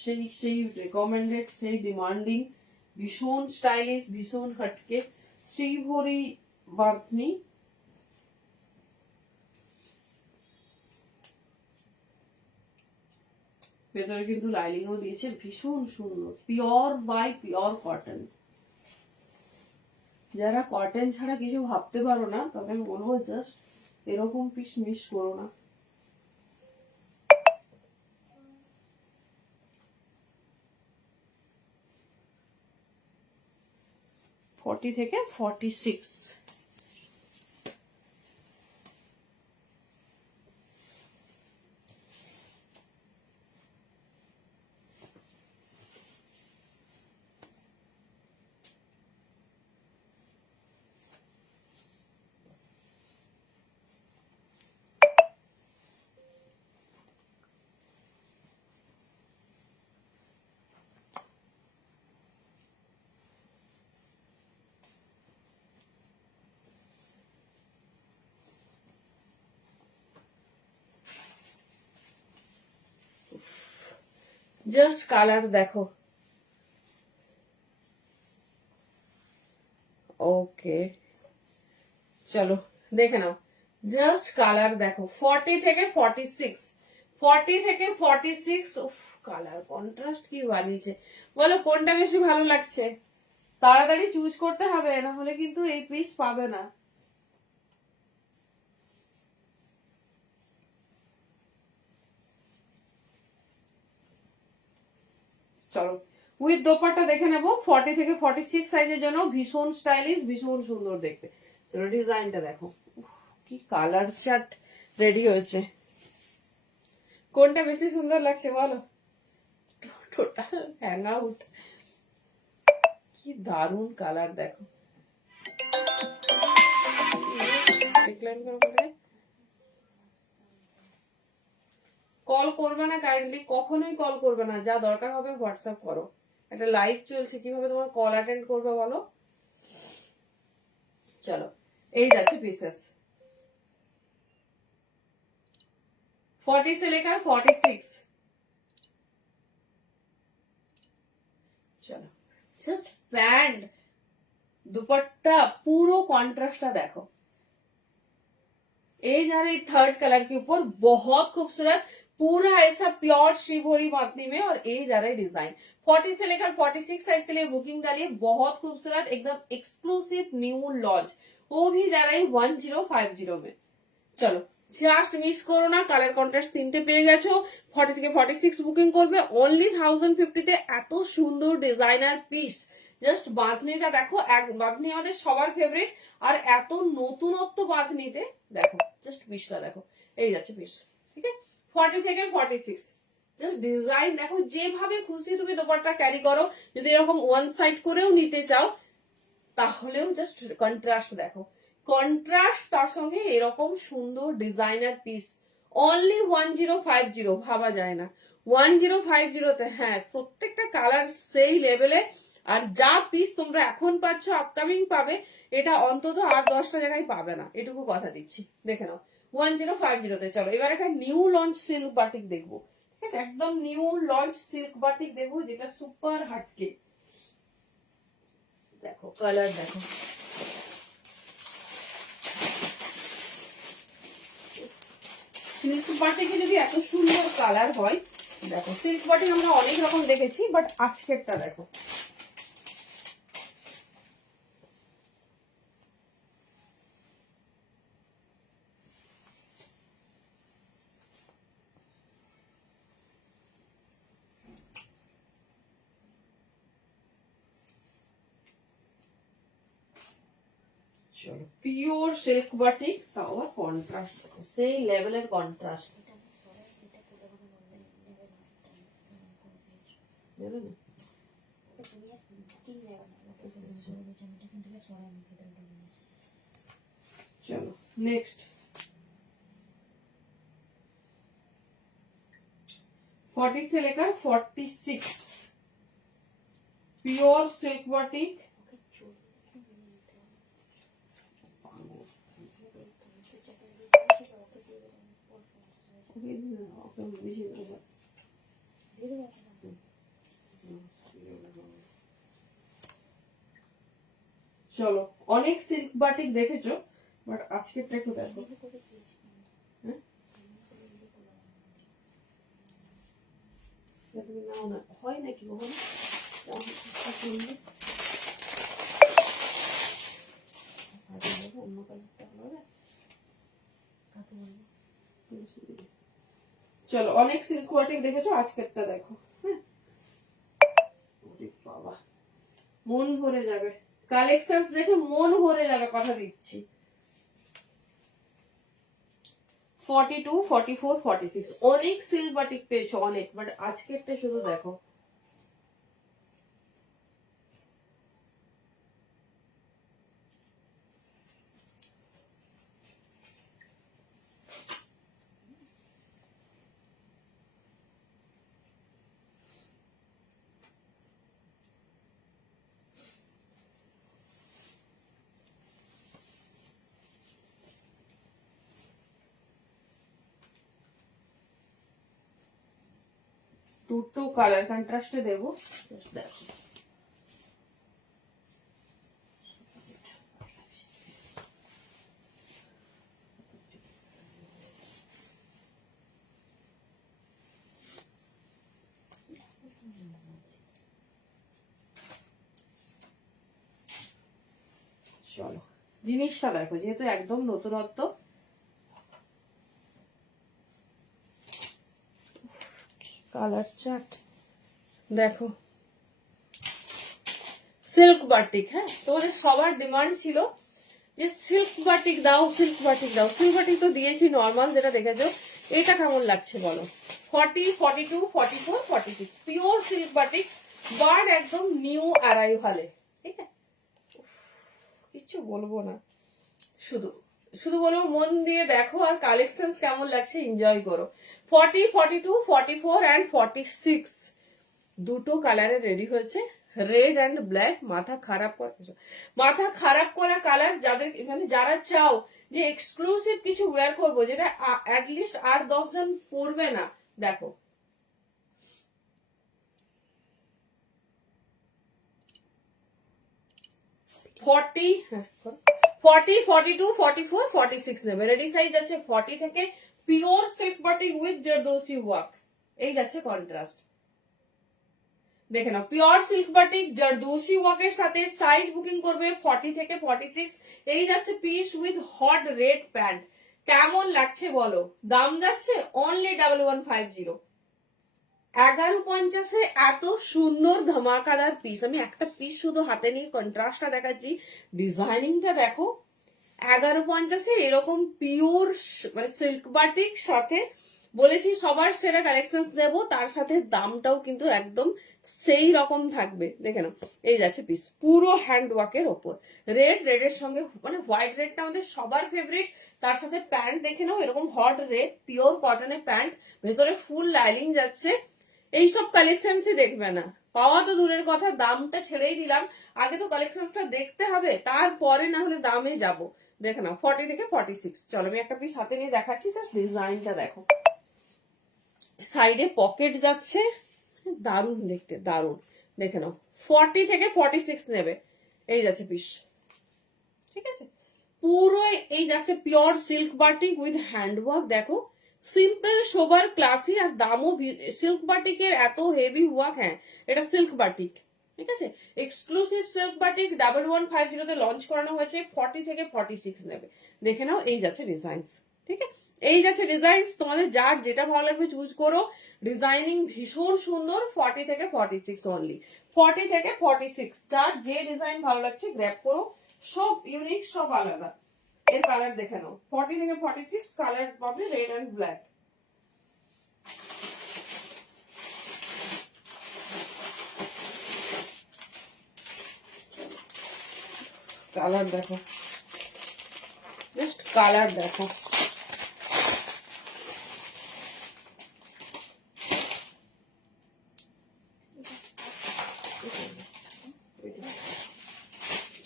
সেই সেই রেকমেন্ডেড, সেই ডিমান্ডিং, ভীষণ স্টাইলিশ, ভীষণ হটকে শ্রীভরি বাঁধনি। ভেতরে কিন্তু লাইনিংও দিয়েছে, ভীষণ সুন্দর, পিওর বাই পিওর কটন। যারা কটন ছাড়া কিছু ভাবতে পারো না, তবে আমি বলবো জাস্ট এরকম পিস মিস করো না। ফর্টি থেকে 46। জাস্ট কালার দেখো। ওকে চলো দেখে নাও, জাস্ট কালার দেখো। 40 থেকে 46, 40 থেকে 46। কালার কন্ট্রাস্ট কি বানিয়েছে বলো, কোনটা বেশি ভালো লাগছে? তাড়াতাড়ি চুজ করতে হবে, না হলে কিন্তু এই পিস পাবে না। চলো উইথ দোপাট্টা দেখে নেবো। 40 থেকে 46 সাইজের জন্য ভীষণ স্টাইলিশ, ভীষণ সুন্দর দেখতে। চলো ডিজাইনটা দেখো, কি কালার চার্ট রেডি হয়েছে। কোনটা বেশি সুন্দর লাগছে বলো? Total hang out. কি দারুন কালার দেখো। ডিক্লাইন করো কোথায়? কল করবে না কাইন্ডলি, কখনোই কল করবে না, যা দরকার হবে হোয়াটসঅ্যাপ করো। একটা লাইভ চলছে, কিভাবে তোমার কল অ্যাটেন্ড করবে বলো? চলো এই যাচ্ছে পিসেস। 40 से लेकर 46। চলো জাস্ট প্যান্ট दुपट्टा पूरो कॉन्ट्रास्टा देखो। ये जा रही थर्ड कलर के ऊपर, बहुत खूबसूरत, पूरा ऐसा प्योर श्रीभोरी बातनी में। और ये जा रहा है डिजाइन। 40 से लेकर 46 साइज के लिए बुकिंग डालिए। बहुत खूबसूरत, एकदम एक्सक्लूसिव न्यू लॉन्च, वो भी जा रहा है 1050 में। चलो জাস্ট মিস করো না, কালার কন্ট্রাস্ট তিনটে পেয়ে গেছো। 40 থেকে 46 বুকিং করবে অনলি 1050 তে। এত সুন্দর ডিজাইনার পিস, জাস্ট বাঁধনিটা দেখো। এক বাঁধনি আমাদের সবার ফেভারিট, আর এত নতুনত্ব বাঁধনিতে দেখো। জাস্ট পিসটা দেখো, এই যাচ্ছে পিস। ঠিক আছে, 40 থেকে 46। জাস্ট ডিজাইন দেখো, যেভাবে খুশি তুমি দোপাট্টা ক্যারি করো। যদি এরকম ওয়ান সাইড করেও নিতে চাও তাহলেও জাস্ট কন্ট্রাস্ট দেখো। কন্ট্রাস্ট তার সঙ্গে এরকম সুন্দর ডিজাইনার পিস অনলি 1050। ভাবা যায় না 1050 তে। হ্যাঁ, প্রত্যেকটা কালার সেই লেভেলে। আর যা পিস তোমরা এখন পাচ্ছ, আপকামিং পাবে, এটা অন্তত আর 10টা জায়গায় পাবে না, এটুকু কথা দিচ্ছি। দেখে নাও 1050 তে। চলো এবার একটা নিউ লঞ্চ সিল্ক বাটিক দেখবো। ঠিক আছে, একদম নিউ লঞ্চ সিল্ক বাটিক দেখবো, যেটা সুপার হাটকে। দেখো কালার দেখো, সিল্ক বাটিকে যদি এত সুন্দর কালার হয়, দেখো সিল্ক বাটিক আমরা অনেক রকম দেখেছি, বাট আজকেরটা দেখো। চলো পিওর সিল্ক বাটিক, তাও আবার কন্ট্রাস্ট দেখো, সেই লেভেলের কন্ট্রাস্ট। चलो नेक्स्ट 40 से लेकर 46 प्योर सिल्क बाटिक। চলো অনেক সিল্ক বাটিক দেখেছো, বাট আজকেরটা একটু দেখো। তুমি নাও না, হয় নাকি কখনো? অন্য কালারটা হবে। চলো, অনেক সিল্ক ওয়ার্কিং দেখেছো, আজকেরটা দেখো। হ্যাঁ, বাবা মন ভরে যাবে, কালেকশন দেখে মন ভরে যাবে, কথা দিচ্ছি। 42, 44, 46 অনেক সিল্ক বাটিক পেয়েছো, অনেক, বাট আজকেরটা শুধু দেখো। দুটো কালার কন্ট্রাস্টে দেবো, দেখো। চলো, জিনিসটা দেখো, যেহেতু একদম নতুনত্ব। কালার চার্ট দেখো, সিল্ক বাটিক। হ্যাঁ, তোমাদের সবার ডিমান্ড ছিল যে সিল্ক বাটিক দাও, সিল্ক বাটিক দাও। সিল্ক বাটিক তো দিয়েছি নর্মাল, যেটা দেখেছো। এটা কেমন লাগছে বলো? 40, 42, 44, 46 পিওর সিল্ক বাটিক, বাট একদম নিউ অ্যারাইভালে। ঠিক আছে, কিচ্ছু বলবো না, শুধু শুধু বলবো মন দিয়ে দেখো, আর কালেকশন কেমন লাগছে এনজয় করো। 40, 42, 44 অ্যান্ড 46 দুটো কালারে রেডি হয়েছে, রেড অ্যান্ড ব্ল্যাক। মাথা খারাপ করা কালার, যাদের মানে যারা চাও যে এক্সক্লুসিভ কিছু ওয়্যার করবো, যেটা অ্যাটলিস্ট আর 10 জন পরবে না, দেখো। ফর্টি, 42, 44, 46 নেবে। রেডি সাইজ আছে 40 থেকে। Pure silk batik with zardozi work, এই যাচ্ছে কন্ট্রাস্ট। দেখে নাও, পিওর সিল্ক বাটিক জারদোসি ওয়ার্কের সাথে সাইজ বুকিং করবে 40 থেকে 46। এই যাচ্ছে piece with hot red pant. কেমন লাগছে বলো? দাম যাচ্ছে অনলি 1150। 1150-এ এত সুন্দর ধামাকাদার পিস। আমি একটা পিস শুধু হাতে নিয়ে কন্ট্রাস্টটা দেখাচ্ছি, ডিজাইনিংটা দেখো। 1150-এ এরকম পিওর মানে সিল্ক বাটিক সাথে বলেছি সবার সেরা কালেকশন দেব, তার সাথে দামটাও কিন্তু একদম সেই রকম থাকবে। দেখে নাও, এই যাচ্ছে পিস পুরো হ্যান্ড ওয়ার্কের ওপর। রেডের সঙ্গে মানে হোয়াইট রেডটা আমাদের সবার ফেভারিট। তার সাথে প্যান্ট দেখে নাও, এরকম হট রেড পিওর কটনের প্যান্ট, ভেতরে ফুল লাইনিং যাচ্ছে। এইসব কালেকশনসই দেখবে না, পাওয়া তো দূরের কথা, দামটা ছেড়েই দিলাম। আগে তো কালেকশনসটা দেখতে হবে, তারপরে না হলে দামে যাব। দেখে নাও, 40 থেকে 46। চলো, আমি একটা পিস হাতে নিয়ে দেখাচ্ছি, জাস্ট ডিজাইনটা দেখো। সাইডে পকেট যাচ্ছে, দারুণ দেখতে, দারুণ। দেখে নাও, 40 থেকে 46 নেবে। এই যাচ্ছে পিস, ঠিক আছে। পুরো এই যাচ্ছে pure silk batik with handwork. দেখো, সিম্পল সোবার ক্লাসি, আর দামও সিল্ক বাটিকের এত হেভি ওয়ার্ক। হ্যাঁ, এটা সিল্ক বাটিক, ঠিক আছে। এক্সক্লুসিভ সিল্ক বাটিক 1150-তে লঞ্চ করানো হয়েছে। 40 থেকে 46 নেবে। দেখে নাও, এই যাচ্ছে ডিজাইনস, ঠিক আছে। এই যাচ্ছে ডিজাইনস, তোমাদের যার যেটা ভালো লাগবে চুজ করো। ডিজাইনিং ভীষণ সুন্দর। 40 থেকে 46 অনলি, 40 থেকে 46 যার যে ডিজাইন ভালো লাগছে গ্র্যাব করো। সব ইউনিক, সব আলাদা। এর কালার দেখে নাও, 40 থেকে 46 কালার পাবে, রেড এন্ড ব্ল্যাক। কালার দেখো, জাস্ট কালার দেখো।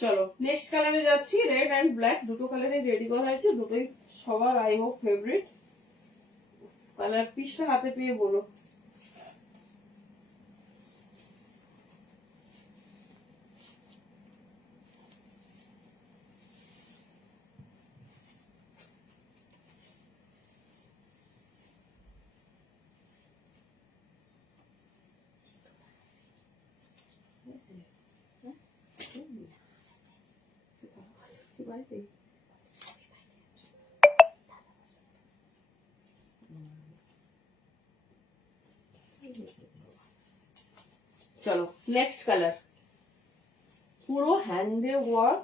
চলো, নেক্সট কালারে যাচ্ছি। রেড এন্ড ব্ল্যাক দুটো কালারে রেডি করা হয়েছে, দুটোই সবার আই হোপ ফেভারিট। কালার পিসটা হাতে পেয়ে বলো। বাইরে চলো নেক্সট কালার, পুরো হ্যান্ডে ওয়ার্ক,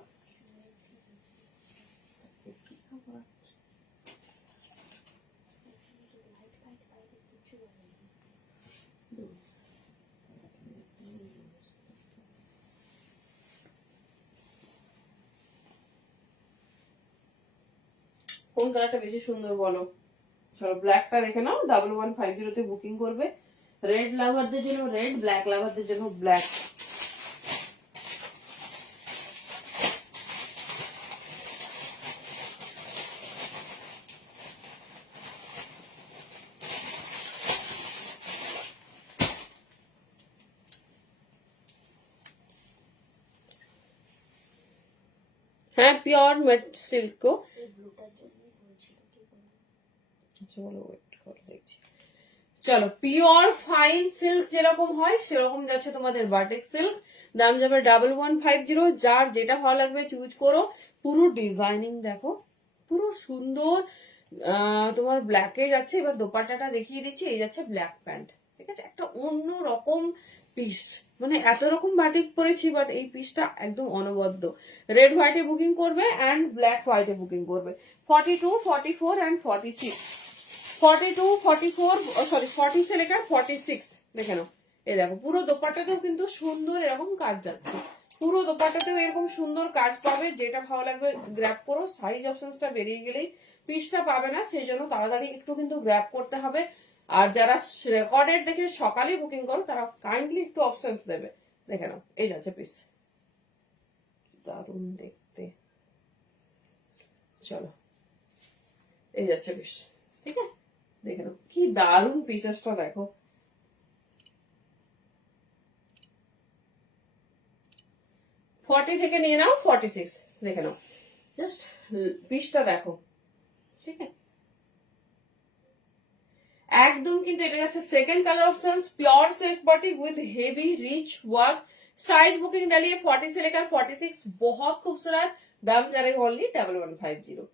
কোন কালারটা বেশি সুন্দর বলো? চলো ব্ল্যাকটা দেখে নাও, 1150 বুকিং করবে। রেড লাভারদের জন্য রেড, ব্ল্যাক লাভারদের জন্য ব্ল্যাক। হ্যাঁ পিওর মেট সিল্ক। আচ্ছা বলো, ওয়েট করে দেখছি। চলো পিওর ফাইন সিল্ক যেরকম হয় সেরকম যাচ্ছে তোমাদের বাটিক সিল্ক, দাম যাবে 1150। যার যেটা ভালো লাগবে চুজ করো। পুরো ডিজাইনিং দেখো, পুরো সুন্দর। তোমার ব্ল্যাকে যাচ্ছে। এবার দোপাট্টাটা দেখিয়ে দিচ্ছি, এই যাচ্ছে ব্ল্যাক প্যান্ট, ঠিক আছে, একটা অন্য রকম পিস। মানে এত রকম বাটিক পরেছি বাট এই পিসটা একদম অনবদ্য। রেড হোয়াইটে বুকিং করবে অ্যান্ড ব্ল্যাক হোয়াইটে বুকিং করবে। 42, 44 অ্যান্ড 46, 42, 44, সরি 40 সে লেখা 46 দেখে নাও। এই দেখো পুরো দোপাট্টাতেও কিন্তু সুন্দর এরকম কাজ যাচ্ছে, পুরো দোপাট্টাতেও এরকম সুন্দর কাজ পাবে। যেটা ভালো লাগবে গ্র্যাব করো। সাইজ অপশনসটা বেরিয়ে গেলেই পিসটা পাবে না, সেই জন্য তাড়াতাড়ি একটু কিন্তু গ্র্যাব করতে হবে। আর যারা রেকর্ডেড দেখে সকালে বুকিং করো তারা কাইন্ডলি একটু অপশনস দেবে। দেখে নাও এই যাচ্ছে পিস, দারুণ দেখতে। চলো এই যাচ্ছে পিস, ঠিক আছে, দেখে নাও কি দারুণ পিসেসটা দেখো। ফর্টি থেকে নিয়ে নাও 46, দেখে নাও জাস্ট পিসটা দেখো, ঠিক আছে একদম। কিন্তু এটা যাচ্ছে second colour option, pure silk batik with heavy rich work. Size booking डालिए 40 से लेकर 46, बहुत खूबसूरत। दाम जा रहे ओनली 1150।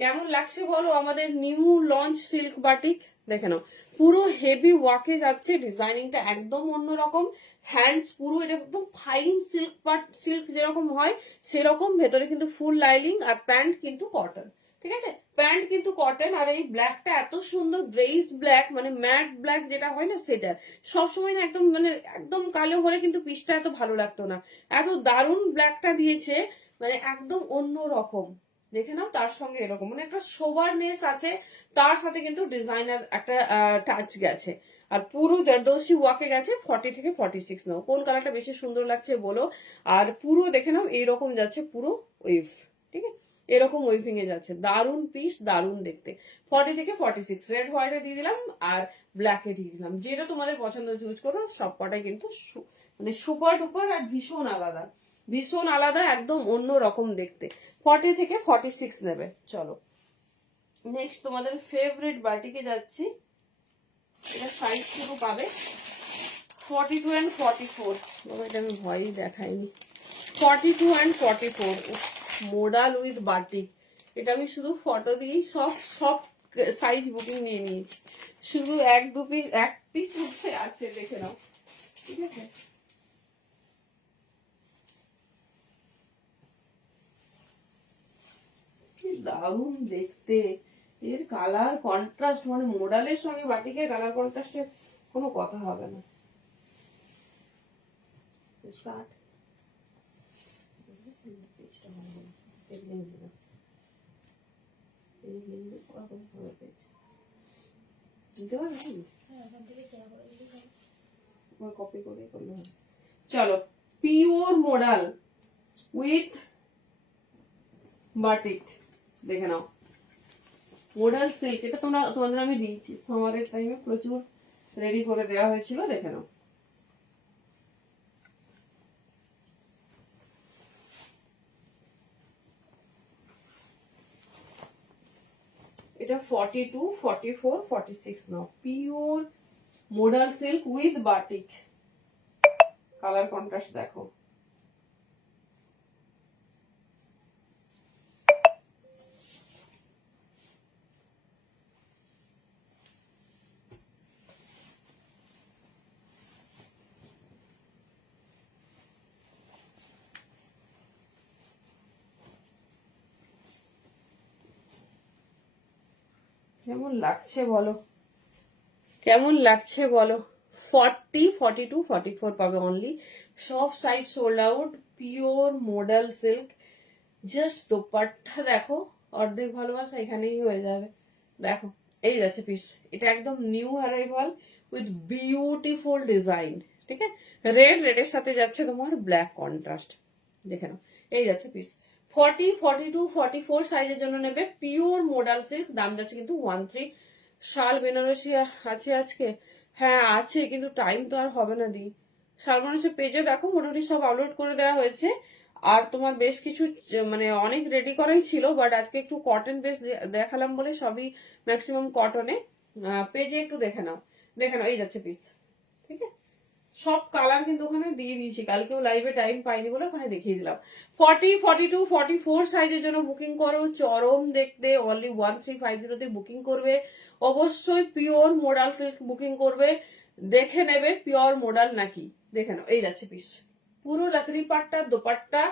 কেমন লাগছে বলো আমাদের নিউ লঞ্চ সিল্ক বাটিক? দেখে নাও পুরো হেভি ওয়ার্কে যাচ্ছে, ডিজাইনিংটা একদম অন্যরকম। হ্যান্ডস পুরো এটা একদম ফাইন সিল্ক, বাট সিল্ক যেরকম হয় সেরকম। ভেতরে কিন্তু ফুল লাইনিং, আর প্যান্ট কিন্তু কটন, ঠিক আছে, প্যান্ট কিন্তু কটন। আর এই ব্ল্যাকটা এত সুন্দর গ্রেস ব্ল্যাক, মানে ম্যাট ব্ল্যাক যেটা হয় না সেটা। সবসময় না একদম মানে একদম কালো হলে কিন্তু পিসটা এত ভালো লাগতো না, এত দারুণ ব্ল্যাকটা দিয়েছে, মানে একদম অন্য রকম। দেখে নাও তার সঙ্গে এরকম মানে একটা সোবারনেস আছে, তার সাথে কিন্তু ডিজাইনার একটা টাচ গেছে। আর পুরো জর্দোসি ওয়াকে গেছে। 40 থেকে 46 নাও, কোন কালারটা বেশি সুন্দর লাগছে বলো। আর পুরো দেখে নাও এইরকম যাচ্ছে পুরো ওয়েভ, ঠিক আছে, এরকম ওয়েভিং এ যাচ্ছে। দারুন পিস, দারুন দেখতে। 40 থেকে 46 রেড হোয়াইটে দিয়ে দিলাম আর ব্ল্যাকে দিয়ে দিলাম। যেটা তোমাদের পছন্দ চুজ করো। সব কটাই কিন্তু মানে সুপার ডুপার আর ভীষণ আলাদা, ভীষণ আলাদা, একদম অন্য রকম দেখতে। 40 থেকে 46 নেবে। চলো নেক্সট তোমাদের ফেভারিট বাটিকে যাচ্ছি। এটা সাইজ পুরো পাবে 42 and 44। এটা আমি ভয়ই দেখাইনি। 42 and 44 মোডাল উইথ বাটিক। এটা আমি শুধু ফটো দিয়েই সব সব সাইজ বুকিং নিয়ে নিয়েছি। শুধু এক পিস উঠে আছে, দেখে নাও, ঠিক আছে। দারুণ দেখতে, এর কালার কন্ট্রাস্ট, মানে মোডালের সঙ্গে বাটিকের কালার কন্ট্রাস্টের কোনো কথা হবে না। চলো পিওর মোডাল উইথ বাটিক, দেখে নাও মোডাল সিল্ক। এটা তোমাদের আমি দিয়েছি সামারের টাইমে, প্রচুর রেডি করে দেওয়া হয়েছিল, দেখে নাও। এটা 42, 44, 46 নাও, pure modal silk with batik. Colour contrast দেখো, কেমন লাগছে বলো, কেমন লাগছে বলো। 40, 42, 44 পাবে অনলি। সব size sold out, pure model silk. Just dupatta দেখো, অর্ধেক ভালোবাসা এখানেই হয়ে যাবে। দেখো এই যাচ্ছে পিস, এটা একদম new arrival with beautiful design. ঠিক আছে, রেডের সাথে যাচ্ছে তোমার ব্ল্যাক কন্ট্রাস্ট, দেখে নাও। এই যাচ্ছে পিস 40, 42, 44 সাইজের জন্য নেবে, পিওর মোডাল সিল্ক। দাম যাচ্ছে কিন্তু 13। শাল বেনারসি আছে আজকে? হ্যাঁ আছে, কিন্তু টাইম তো আর হবে না দি। শাল বেনারসি পেজে দেখো মোটামুটি সব আপলোড করে দেওয়া হয়েছে। আর তোমার বেশ কিছু মানে অনেক রেডি করাই ছিল, বাট আজকে একটু কটন বেস দেখালাম বলে সবই ম্যাক্সিমাম কটনে। পেজে একটু দেখে নাও, দেখে নাও। এই যাচ্ছে পিস, ঠিক আছে। সব কালার কিন্তু ওখানে দিয়ে দিয়েছি, কালকেও লাইভে টাইম পাইনি বলে ওখানে দেখিয়ে দিলাম। 40, 42, 44 সাইজের জন্য বুকিং করো। চরম দেখতে অনলি 1350 বুকিং করবে। অবশ্যই পিওর মোডাল সিল্ক বুকিং করবে, দেখে নেবে পিওর মোডাল নাকি, দেখে নাও। এই যাচ্ছে পিস, পুরো লাকড়ি পাট্টা দোপাট্টা,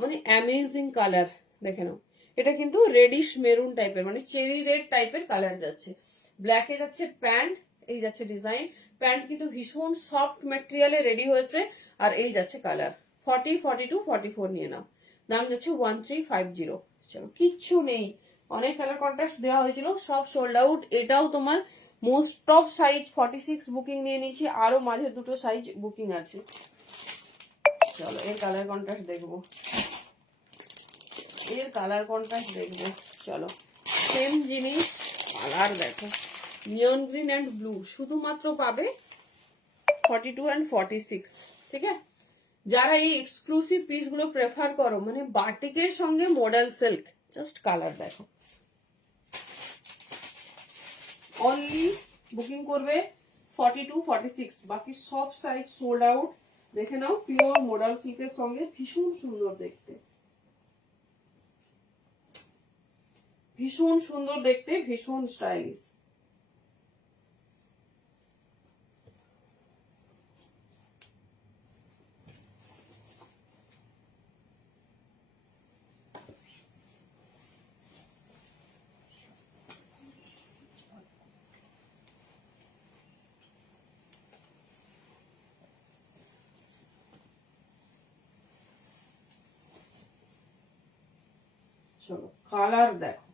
মানে অ্যামেজিং কালার, দেখে নাও। এটা কিন্তু রেডিশ মেরুন টাইপের, মানে চেরি রেড টাইপের কালার যাচ্ছে। ব্ল্যাকে যাচ্ছে প্যান্ট, এই যাচ্ছে ডিজাইন। প্যান্ট কিন্তু ভীষণ সফট মেটেরিয়ালে রেডি হয়েছে। আর এই যাচ্ছে কালার। 40, 42, 44 নিয়ে নাও। দাম যাচ্ছে 1350। চলো, কিচ্ছু নেই, অনেক কালার কন্ট্রাস্ট দেওয়া হয়েছিল, সব সোল্ড আউট। এটাও তোমার মোস্ট অফ সাইজ 46 বুকিং নিয়ে নিয়েছি, আরো মাঝে দুটো সাইজ বুকিং আছে। চলো এর কালার কন্ট্রাস্ট দেখবো, এর কালার কন্ট্রাস্ট দেখবো। চলো সেম জিনিস, কালার দেখো, নিয়ন গ্রিন এন্ড ব্লু। শুধুমাত্র পাবে 42 and 46, ঠিক আছে। যারা এই এক্সক্লুসিভ পিস গুলো প্রেফার করো, মানে বাটিকের সঙ্গে মডেল সিল্ক, জাস্ট কালার দেখো। অনলি বুকিং করবে 42, 46, বাকি সব সাইজ সোল্ড আউট। দেখে নাও, পিওর মডেল সিল্কের সঙ্গে ভীষণ সুন্দর দেখতে, ভীষণ সুন্দর দেখতে, ভীষণ স্টাইলিশ। চলো কালার দেখো,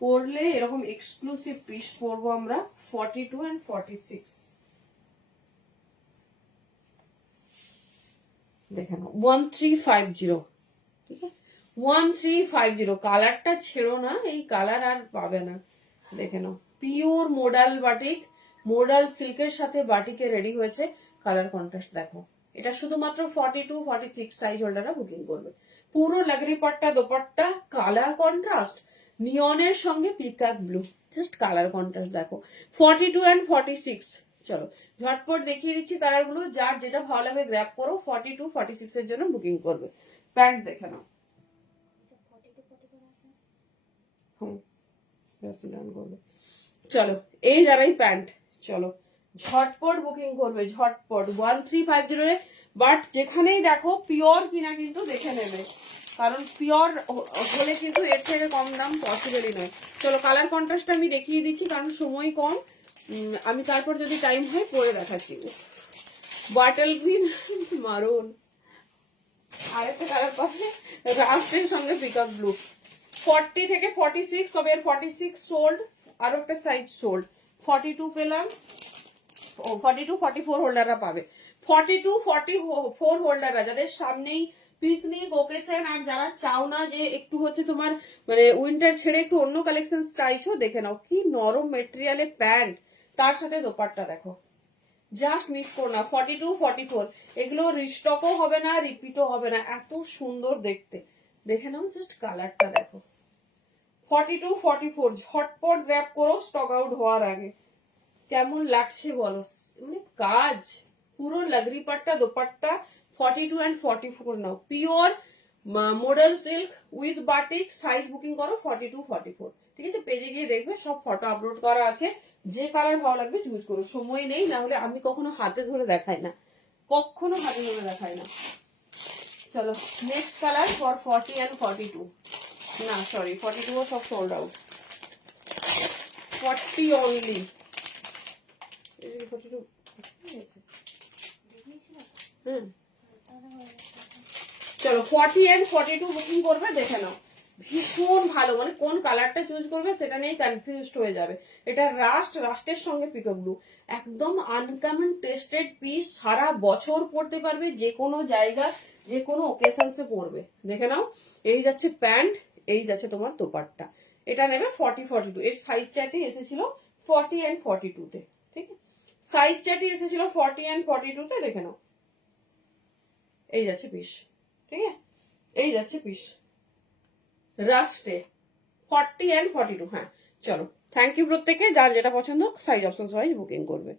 পরলে এরকম এক্সক্লুসিভ পিস পরবো আমরা। 42 and 46 দেখে নাও। 1350, ঠিক আছে, 1350। কালারটা ছেড়ো না, এই কালার আর পাবে না। দেখে নাও, পিওর মোডাল বাটিক, মোডাল সিল্কের সাথে বাটিকে রেডি হয়েছে। কালার কন্ট্রাস্ট দেখো। এটা শুধুমাত্র 42, 46 সাইজ হোল্ডাররা বুকিং করবে। পুরো লাগরি পাট্টা দোপাট্টা, কালার কন্ট্রাস্ট নিয়নের সঙ্গে পিকাক ব্লু, জাস্ট কালার কন্ট্রাস্ট দেখো। 42 and 46। চলো ঝটপট দেখিয়ে দিচ্ছি কালার গুলো, যার যেটা ভালো লাগে গ্র্যাব করো। 42, 46 এর জন্য বুকিং করবে। প্যান্ট দেখে নাও। চলো এই যারাই প্যান্ট, চলো ঝটপট বুকিং করবে, ঝটপট 1350। বাট যেখানেই দেখো পিওর কিনা কিন্তু দেখে নেবে, কারণ পিওর হলে কিন্তু এর থেকে কম দাম পসিবলই নয়। চলো কালার কন্ট্রাস্টটা আমি দেখিয়ে দিচ্ছি, কারণ সময় কম। আমি তারপর যদি টাইম হয় পরে দেখাচ্ছি। বটল গ্রিন মারুন, আরেকটা কালার পাবে রাস্টের সঙ্গে পিকক ব্লু। 40 থেকে 46, তবে এর 46 সোল্ড, আরো একটা সাইজ সোল্ড। 42 পেলাম, 42, 44 হোল্ডাররা পাবে। 42, 44 হোল্ডাররা যাদের সামনেই পিকনিক ওকেশন, আর যারা চাও না যে একটু হচ্ছে তোমার মানে উইন্টার ছেড়ে একটু অন্য কালেকশন চাইছো, দেখে নাও কি নরম মেটেরিয়ালের প্যান্ট, তার সাথে দোপাট্টা দেখো, জাস্ট মিস করো না। 42, 44 এগুলো রিস্টকও হবে না, রিপিটও হবে না, এত সুন্দর দেখতে। দেখে নাও, জাস্ট কালারটা দেখো। 42, 44 ঝটপট গ্র্যাব করো স্টক আউট হওয়ার আগে। কেমন লাগছে বলো, মানে কাজ পুরো লাগরি পাট্টা দোপাট্টা। 42 and 44 নাও, pure model silk with batik. Size booking করো 42, 44, ঠিক আছে। পেজে গিয়ে দেখবে সব ফটো আপলোড করা আছে, যে কালার ভালো লাগবে চুজ করো। সময় নেই, না হলে আমি কখনো হাতে ধরে দেখাই না, কখনো হাতে ধরে দেখাই না। চলো নেক্সট কালার ফর 40 and 42, না সরি 42 সব সোল্ড আউট। 40 অনলি। হুম, চলো 40 and 42 বুকিং করবে, দেখে নাও। ভীষণ ভালো, মানে কোন কালারটা চুজ করবে সেটা নিয়ে কনফিউজড হয়ে যাবে। এটা রাস্টের সঙ্গে পিকক ব্লু, একদম আনকমন টেস্টেড পিস, সারা বছর পরতে পারবে, যে কোনো জায়গা যে কোনো ওকেশনসে পরবে। দেখে নাও, এই যাচ্ছে প্যান্ট, এই যাচ্ছে তোমার দোপাট্টা। এটা নেবে 40-42, এর সাইজ চার্টে এসেছিল 40 and 42 তে, ঠিক আছে? সাইজ চার্টে এসেছিল 40 and 42 তে, দেখে নাও। এই যাচ্ছে পিস, ঠিক আছে? এই যাচ্ছে পিস রাস্টে 40 and 42। হ্যাঁ, চলো, থ্যাংক ইউ প্রত্যেকে, যার যেটা পছন্দ সাইজ অপশন ওয়াইজ বুকিং করবে।